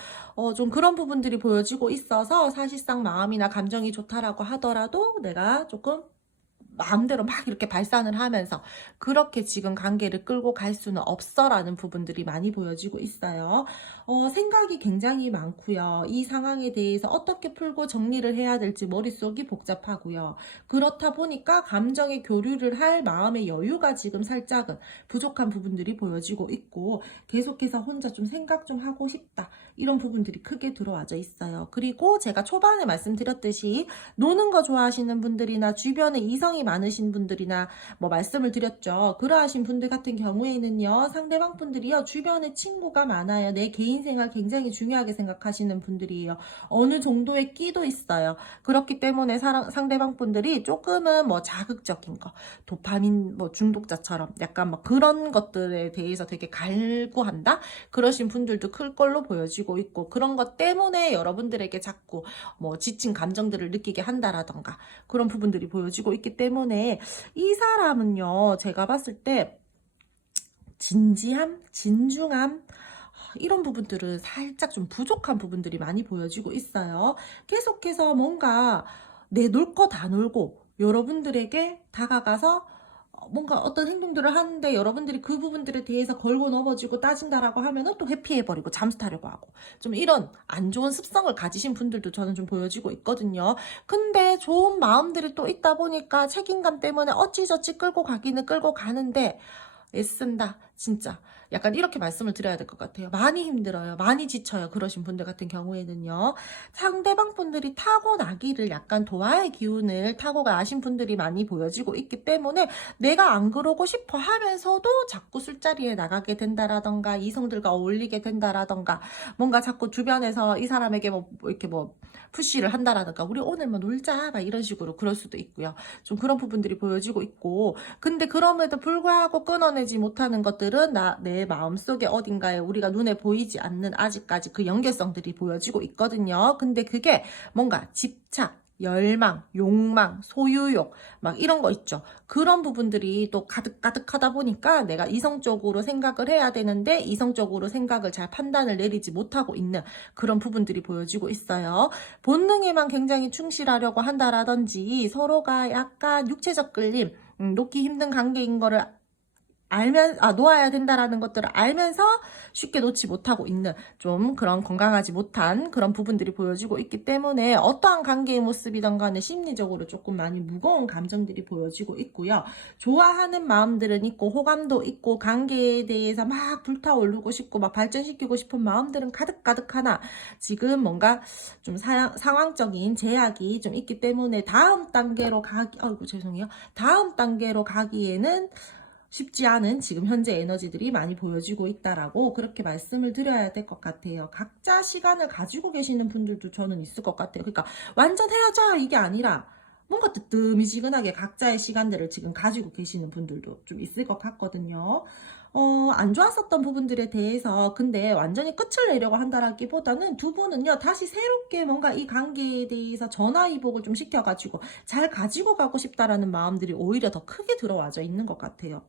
좀 그런 부분들이 보여지고 있어서 사실상 마음이나 감정이 좋다라고 하더라도 내가 조금 마음대로 막 이렇게 발산을 하면서 그렇게 지금 관계를 끌고 갈 수는 없어라는 부분들이 많이 보여지고 있어요. 생각이 굉장히 많고요. 이 상황에 대해서 어떻게 풀고 정리를 해야 될지 머릿속이 복잡하고요. 그렇다 보니까 감정의 교류를 할 마음의 여유가 지금 살짝은 부족한 부분들이 보여지고 있고, 계속해서 혼자 좀 생각 좀 하고 싶다, 이런 부분들이 크게 들어와져 있어요. 그리고 제가 초반에 말씀드렸듯이 노는 거 좋아하시는 분들이나 주변에 이성이 많으신 분들이나 뭐 말씀을 드렸죠. 그러하신 분들 같은 경우에는요, 상대방 분들이요, 주변에 친구가 많아요. 내 개인 생활 굉장히 중요하게 생각하시는 분들이에요. 어느 정도의 끼도 있어요. 그렇기 때문에 상대방 분들이 조금은 뭐 자극적인 거, 도파민 뭐 중독자처럼 약간 막 그런 것들에 대해서 되게 갈구한다, 그러신 분들도 클 걸로 보여지고 있고, 그런 것 때문에 여러분들에게 자꾸 뭐 지친 감정들을 느끼게 한다라던가, 그런 부분들이 보여지고 있기 때문에 이 사람은요, 제가 봤을 때 진지함, 진중함, 이런 부분들은 살짝 좀 부족한 부분들이 많이 보여지고 있어요. 계속해서 뭔가 내 놀 거 다 놀고 여러분들에게 다가가서 뭔가 어떤 행동들을 하는데 여러분들이 그 부분들에 대해서 걸고 넘어지고 따진다라고 하면은 또 회피해버리고 잠수 타려고 하고, 좀 이런 안 좋은 습성을 가지신 분들도 저는 좀 보여지고 있거든요. 근데 좋은 마음들이 또 있다 보니까 책임감 때문에 어찌저찌 끌고 가기는 끌고 가는데 애쓴다 진짜. 약간 이렇게 말씀을 드려야 될 것 같아요. 많이 힘들어요, 많이 지쳐요. 그러신 분들 같은 경우에는요, 상대방 분들이 타고나기를 약간 도화의 기운을 타고 가신 분들이 많이 보여지고 있기 때문에 내가 안 그러고 싶어 하면서도 자꾸 술자리에 나가게 된다라던가, 이성들과 어울리게 된다라던가, 뭔가 자꾸 주변에서 이 사람에게 뭐 이렇게 뭐 푸시를 한다라던가, 우리 오늘 뭐 놀자 막 이런 식으로 그럴 수도 있고요. 좀 그런 부분들이 보여지고 있고, 근데 그럼에도 불구하고 끊어내지 못하는 것들은 내 마음속에 어딘가에 우리가 눈에 보이지 않는 아직까지 그 연결성들이 보여지고 있거든요. 근데 그게 뭔가 집착, 열망, 욕망, 소유욕 막 이런 거 있죠. 그런 부분들이 또 가득가득하다 보니까 내가 이성적으로 생각을 해야 되는데 이성적으로 생각을 잘 판단을 내리지 못하고 있는 그런 부분들이 보여지고 있어요. 본능에만 굉장히 충실하려고 한다라든지, 서로가 약간 육체적 끌림, 놓기 힘든 관계인 거를 놓아야 된다라는 것들을 알면서 쉽게 놓지 못하고 있는, 좀 그런 건강하지 못한 그런 부분들이 보여지고 있기 때문에 어떠한 관계의 모습이든 간에 심리적으로 조금 많이 무거운 감정들이 보여지고 있고요. 좋아하는 마음들은 있고 호감도 있고 관계에 대해서 막 불타오르고 싶고 막 발전시키고 싶은 마음들은 가득가득하나 지금 뭔가 좀 상황적인 제약이 좀 있기 때문에 다음 단계로 가기에는 쉽지 않은 지금 현재 에너지들이 많이 보여지고 있다라고 그렇게 말씀을 드려야 될 것 같아요. 각자 시간을 가지고 계시는 분들도 저는 있을 것 같아요. 그러니까 완전 헤어져 이게 아니라 뭔가 뜨뜨미지근하게 각자의 시간들을 지금 가지고 계시는 분들도 좀 있을 것 같거든요. 안 좋았었던 부분들에 대해서 근데 완전히 끝을 내려고 한다라기보다는 두 분은요, 다시 새롭게 뭔가 이 관계에 대해서 전화위복을 좀 시켜가지고 잘 가지고 가고 싶다라는 마음들이 오히려 더 크게 들어와져 있는 것 같아요.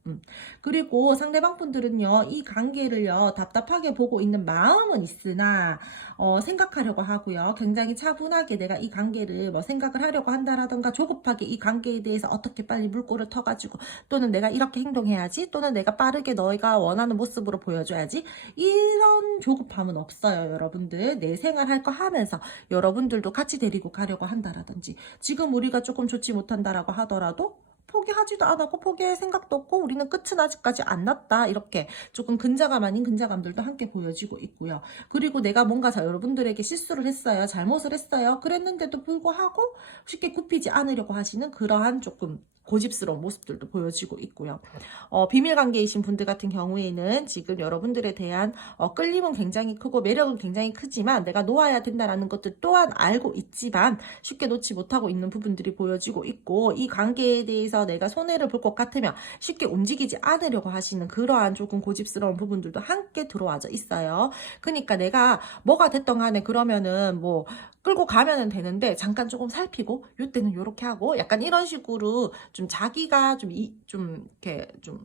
그리고 상대방 분들은요, 이 관계를요, 답답하게 보고 있는 마음은 있으나, 생각하려고 하고요. 굉장히 차분하게 내가 이 관계를 뭐 생각을 하려고 한다라던가, 조급하게 이 관계에 대해서 어떻게 빨리 물꼬를 터가지고, 또는 내가 이렇게 행동해야지, 또는 내가 빠르게 너희가 원하는 모습으로 보여줘야지, 이런 조급함은 없어요. 여러분들 내 생활 할 거 하면서 여러분들도 같이 데리고 가려고 한다라든지, 지금 우리가 조금 좋지 못한다라고 하더라도 포기하지도 않았고 포기할 생각도 없고 우리는 끝은 아직까지 안 났다. 이렇게 조금 근자감 아닌 근자감들도 함께 보여지고 있고요. 그리고 내가 뭔가 여러분들에게 실수를 했어요. 잘못을 했어요. 그랬는데도 불구하고 쉽게 굽히지 않으려고 하시는 그러한 조금 고집스러운 모습들도 보여지고 있고요. 비밀관계이신 분들 같은 경우에는 지금 여러분들에 대한 끌림은 굉장히 크고 매력은 굉장히 크지만 내가 놓아야 된다라는 것들 또한 알고 있지만 쉽게 놓지 못하고 있는 부분들이 보여지고 있고, 이 관계에 대해서 내가 손해를 볼 것 같으면 쉽게 움직이지 않으려고 하시는 그러한 조금 고집스러운 부분들도 함께 들어와져 있어요. 그러니까 내가 뭐가 됐던 간에 그러면은 뭐 끌고 가면은 되는데 잠깐 조금 살피고 요때는 요렇게 하고 약간 이런 식으로 좀 자기가 좀 이렇게 좀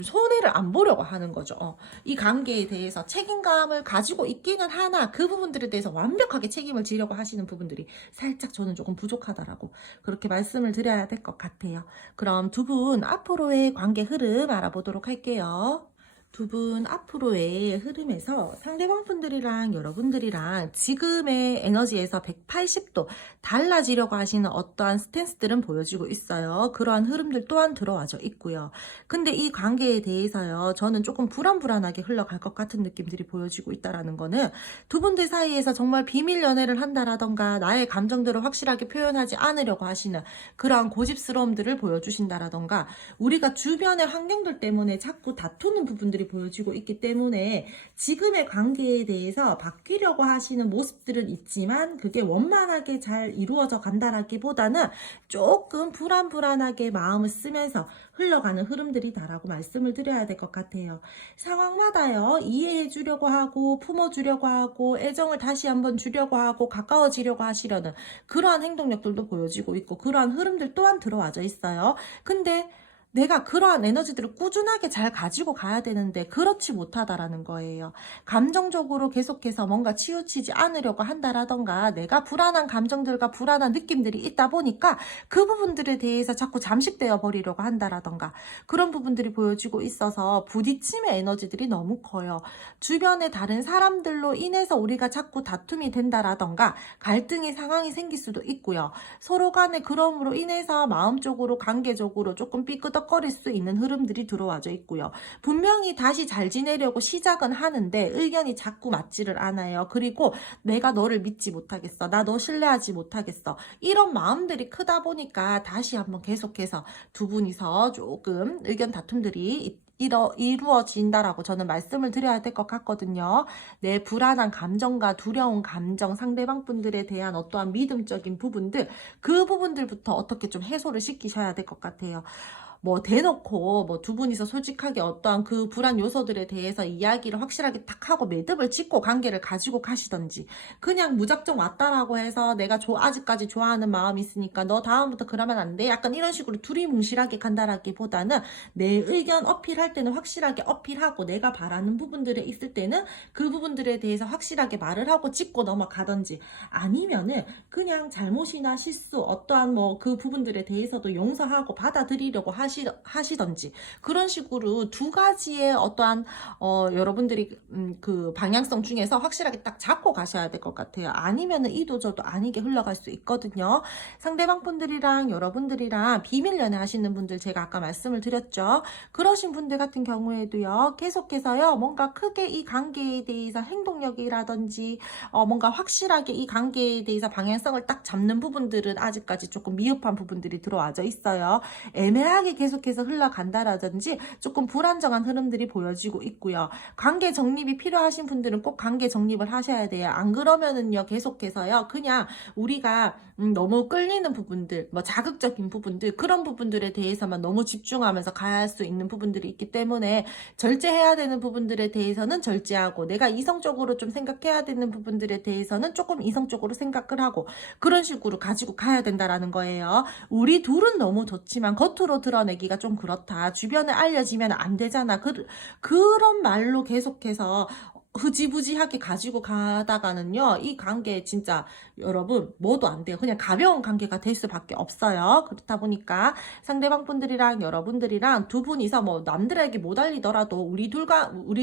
손해를 안 보려고 하는 거죠. 이 관계에 대해서 책임감을 가지고 있기는 하나 그 부분들에 대해서 완벽하게 책임을 지려고 하시는 부분들이 살짝 저는 조금 부족하다라고 그렇게 말씀을 드려야 될 것 같아요. 그럼 두 분 앞으로의 관계 흐름 알아보도록 할게요. 두 분 앞으로의 흐름에서 상대방 분들이랑 여러분들이랑 지금의 에너지에서 180도 달라지려고 하시는 어떠한 스탠스들은 보여지고 있어요. 그러한 흐름들 또한 들어와져 있고요. 근데 이 관계에 대해서요, 저는 조금 불안불안하게 흘러갈 것 같은 느낌들이 보여지고 있다라는 거는 두 분들 사이에서 정말 비밀 연애를 한다라던가 나의 감정들을 확실하게 표현하지 않으려고 하시는 그러한 고집스러움들을 보여주신다라던가 우리가 주변의 환경들 때문에 자꾸 다투는 부분들이 보여지고 있기 때문에 지금의 관계에 대해서 바뀌려고 하시는 모습들은 있지만 그게 원만하게 잘 이루어져 간다라기보다는 조금 불안불안하게 마음을 쓰면서 흘러가는 흐름들이다라고 말씀을 드려야 될 것 같아요. 상황마다요, 이해해 주려고 하고 품어주려고 하고 애정을 다시 한번 주려고 하고 가까워지려고 하시려는 그러한 행동력들도 보여지고 있고 그러한 흐름들 또한 들어와져 있어요. 근데 내가 그러한 에너지들을 꾸준하게 잘 가지고 가야 되는데 그렇지 못하다라는 거예요. 감정적으로 계속해서 뭔가 치우치지 않으려고 한다라던가 내가 불안한 감정들과 불안한 느낌들이 있다 보니까 그 부분들에 대해서 자꾸 잠식되어 버리려고 한다라던가 그런 부분들이 보여지고 있어서 부딪힘의 에너지들이 너무 커요. 주변의 다른 사람들로 인해서 우리가 자꾸 다툼이 된다라던가 갈등의 상황이 생길 수도 있고요. 서로 간에 그럼으로 인해서 마음적으로 관계적으로 조금 삐끄덕거릴 수 있는 흐름들이 들어와져 있고요. 분명히 다시 잘 지내려고 시작은 하는데 의견이 자꾸 맞지를 않아요. 그리고 내가 너를 믿지 못하겠어. 나 너 신뢰하지 못하겠어. 이런 마음들이 크다 보니까 다시 한번 계속해서 두 분이서 조금 의견 다툼들이 이루어진다라고 저는 말씀을 드려야 될 것 같거든요. 내 불안한 감정과 두려운 감정, 상대방 분들에 대한 어떠한 믿음적인 부분들, 그 부분들부터 어떻게 좀 해소를 시키셔야 될 것 같아요. 뭐 대놓고 뭐 두 분이서 솔직하게 어떠한 그 불안 요소들에 대해서 이야기를 확실하게 딱 하고 매듭을 짓고 관계를 가지고 가시던지, 그냥 무작정 왔다라고 해서 내가 아직까지 좋아하는 마음이 있으니까 너 다음부터 그러면 안 돼, 약간 이런 식으로 두리뭉실하게 간다라기보다는 내 의견 어필할 때는 확실하게 어필하고 내가 바라는 부분들에 있을 때는 그 부분들에 대해서 확실하게 말을 하고 짚고 넘어가던지, 아니면은 그냥 잘못이나 실수 어떠한 뭐 그 부분들에 대해서도 용서하고 받아들이려고 하시던지, 그런 식으로 두 가지의 어떠한 여러분들이 그 방향성 중에서 확실하게 딱 잡고 가셔야 될 것 같아요. 아니면은 이도저도 아니게 흘러갈 수 있거든요. 상대방 분들이랑 여러분들이랑 비밀 연애 하시는 분들 제가 아까 말씀을 드렸죠. 그러신 분들 같은 경우에도요, 계속해서요 뭔가 크게 이 관계에 대해서 행동력이라든지 뭔가 확실하게 이 관계에 대해서 방향성을 딱 잡는 부분들은 아직까지 조금 미흡한 부분들이 들어와져 있어요. 애매하게 계속해서 흘러간다라든지 조금 불안정한 흐름들이 보여지고 있고요. 관계 정립이 필요하신 분들은 꼭 관계 정립을 하셔야 돼요. 안 그러면은요 계속해서요 그냥 우리가 너무 끌리는 부분들, 뭐 자극적인 부분들, 그런 부분들에 대해서만 너무 집중하면서 가야 할 수 있는 부분들이 있기 때문에 절제해야 되는 부분들에 대해서는 절제하고 내가 이성적으로 좀 생각해야 되는 부분들에 대해서는 조금 이성적으로 생각을 하고 그런 식으로 가지고 가야 된다라는 거예요. 우리 둘은 너무 좋지만 겉으로 드러내기가 좀 그렇다. 주변에 알려지면 안 되잖아. 그런 말로 계속해서 흐지부지하게 가지고 가다가는요, 이 관계 진짜 여러분 뭐도 안 돼요. 그냥 가벼운 관계가 될 수밖에 없어요. 그렇다 보니까 상대방 분들이랑 여러분들이랑 두 분이서 뭐 남들에게 못 알리더라도 우리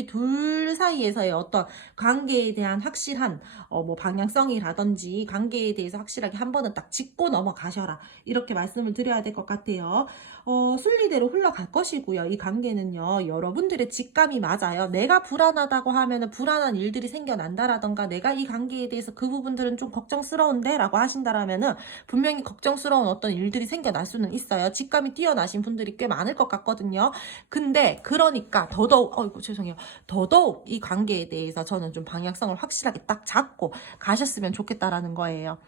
둘 사이에서의 어떤 관계에 대한 확실한 뭐 방향성이라든지 관계에 대해서 확실하게 한 번은 딱 짚고 넘어가셔라. 이렇게 말씀을 드려야 될 것 같아요. 순리대로 흘러갈 것이고요. 이 관계는요, 여러분들의 직감이 맞아요. 내가 불안하다고 하면은 불안한 일들이 생겨난다라던가, 내가 이 관계에 대해서 그 부분들은 좀 걱정스러운데 라고 하신다라면은 분명히 걱정스러운 어떤 일들이 생겨날 수는 있어요. 직감이 뛰어나신 분들이 꽤 많을 것 같거든요. 근데 그러니까 더더욱 죄송해요. 더더욱 이 관계에 대해서 저는 좀 방향성을 확실하게 딱 잡고 가셨으면 좋겠다라는 거예요.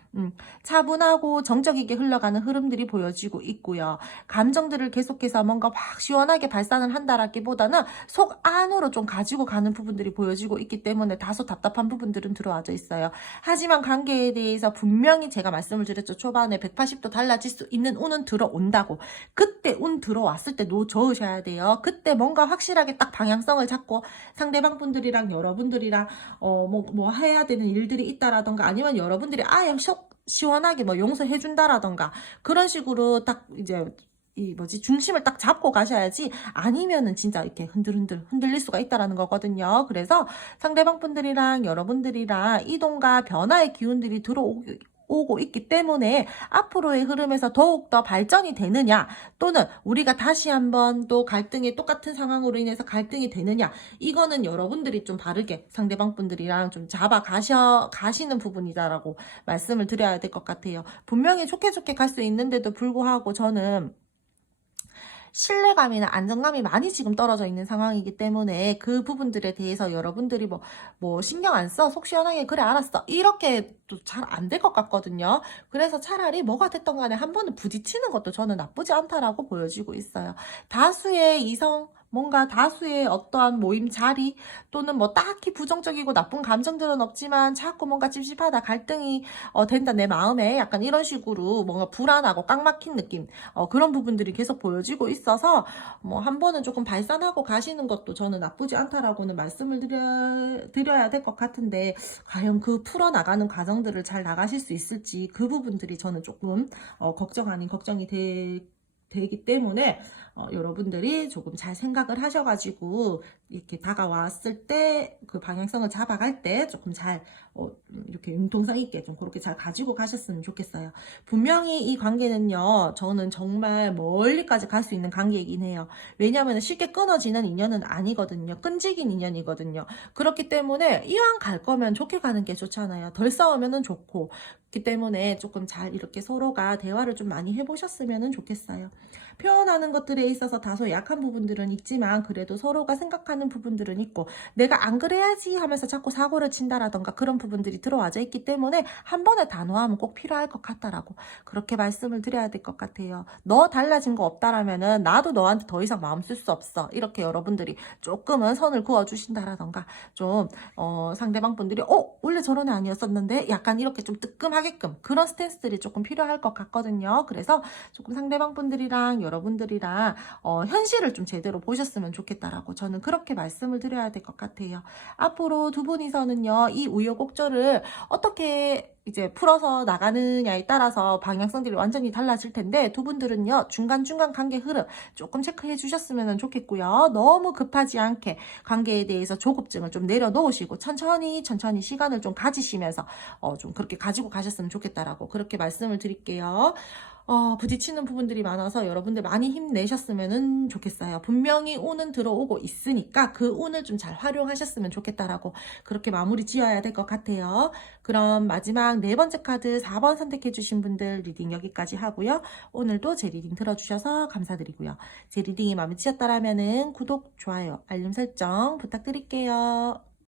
차분하고 정적이게 흘러가는 흐름들이 보여지고 있고요. 감정들을 계속해서 뭔가 확 시원하게 발산을 한다라기보다는 속 안으로 좀 가지고 가는 부분들이 보여지고 있기 때문에 다소 답답한 부분들은 들어와져 있어요. 하지만 관계에 대해서 분명히 제가 말씀을 드렸죠. 초반에 180도 달라질 수 있는 운은 들어온다고. 그때 운 들어왔을 때 놓으셔야 돼요. 그때 뭔가 확실하게 딱 방향성을 잡고 상대방 분들이랑 여러분들이랑 뭐 해야 되는 일들이 있다라던가, 아니면 여러분들이 아예 시원하게 뭐 용서해 준다라던가, 그런 식으로 딱 이제 중심을 딱 잡고 가셔야지, 아니면은 진짜 이렇게 흔들릴 수가 있다라는 거거든요. 그래서 상대방 분들이랑 여러분들이랑 이동과 변화의 기운들이 들어오고 있기 때문에 앞으로의 흐름에서 더욱더 발전이 되느냐, 또는 우리가 다시 한번 또 똑같은 상황으로 인해서 갈등이 되느냐, 이거는 여러분들이 좀 바르게 상대방 분들이랑 좀 가시는 부분이다라고 말씀을 드려야 될 것 같아요. 분명히 좋게 갈 수 있는데도 불구하고 저는 신뢰감이나 안정감이 많이 지금 떨어져 있는 상황이기 때문에 그 부분들에 대해서 여러분들이 뭐 신경 안 써, 속 시원하게 그래 알았어, 이렇게 또 잘 안 될 것 같거든요. 그래서 차라리 뭐가 됐던 간에 한 번은 부딪히는 것도 저는 나쁘지 않다라고 보여지고 있어요. 뭔가 다수의 어떠한 모임 자리, 또는 뭐 딱히 부정적이고 나쁜 감정들은 없지만 자꾸 뭔가 찝찝하다, 갈등이 된다 내 마음에, 약간 이런 식으로 뭔가 불안하고 꽉 막힌 느낌, 그런 부분들이 계속 보여지고 있어서 뭐 한 번은 조금 발산하고 가시는 것도 저는 나쁘지 않다라고는 말씀을 드려야 될 것 같은데, 과연 그 풀어나가는 과정들을 잘 나가실 수 있을지, 그 부분들이 저는 조금 걱정 아닌 걱정이 되기 때문에 여러분들이 조금 잘 생각을 하셔가지고 이렇게 다가왔을 때 그 방향성을 잡아갈 때 조금 잘 이렇게 융통성 있게 좀 그렇게 잘 가지고 가셨으면 좋겠어요. 분명히 이 관계는요, 저는 정말 멀리까지 갈 수 있는 관계이긴 해요. 왜냐하면 쉽게 끊어지는 인연은 아니거든요. 끈질긴 인연이거든요. 그렇기 때문에 이왕 갈 거면 좋게 가는 게 좋잖아요. 덜 싸우면은 좋고. 그렇기 때문에 조금 잘 이렇게 서로가 대화를 좀 많이 해보셨으면 좋겠어요. 표현하는 것들에 있어서 다소 약한 부분들은 있지만, 그래도 서로가 생각하는 부분들은 있고, 내가 안 그래야지 하면서 자꾸 사고를 친다라던가 그런 부분들이 들어와져 있기 때문에 한 번의 단호함은 꼭 필요할 것 같다라고 그렇게 말씀을 드려야 될 것 같아요. 너 달라진 거 없다라면은 나도 너한테 더 이상 마음 쓸 수 없어, 이렇게 여러분들이 조금은 선을 그어 주신다라던가, 좀 상대방 분들이 원래 저런 애 아니었었는데 약간 이렇게 좀 뜨끔하게끔 그런 스탠스들이 조금 필요할 것 같거든요. 그래서 조금 상대방 분들이랑 여러분들이랑 현실을 좀 제대로 보셨으면 좋겠다라고 저는 그렇게 말씀을 드려야 될 것 같아요. 앞으로 두 분이서는요, 이 우여곡절을 어떻게 이제 풀어서 나가느냐에 따라서 방향성들이 완전히 달라질 텐데, 두 분들은요, 중간중간 관계 흐름 조금 체크해 주셨으면 좋겠고요. 너무 급하지 않게 관계에 대해서 조급증을 좀 내려놓으시고 천천히 시간을 좀 가지시면서 좀 그렇게 가지고 가셨으면 좋겠다라고 그렇게 말씀을 드릴게요. 부딪히는 부분들이 많아서 여러분들 많이 힘내셨으면 좋겠어요. 분명히 운은 들어오고 있으니까 그 운을 좀 잘 활용하셨으면 좋겠다라고 그렇게 마무리 지어야 될 것 같아요. 그럼 마지막 네 번째 카드 4번 선택해주신 분들 리딩 여기까지 하고요. 오늘도 제 리딩 들어주셔서 감사드리고요. 제 리딩이 마음에 드셨다라면은 구독, 좋아요, 알림 설정 부탁드릴게요.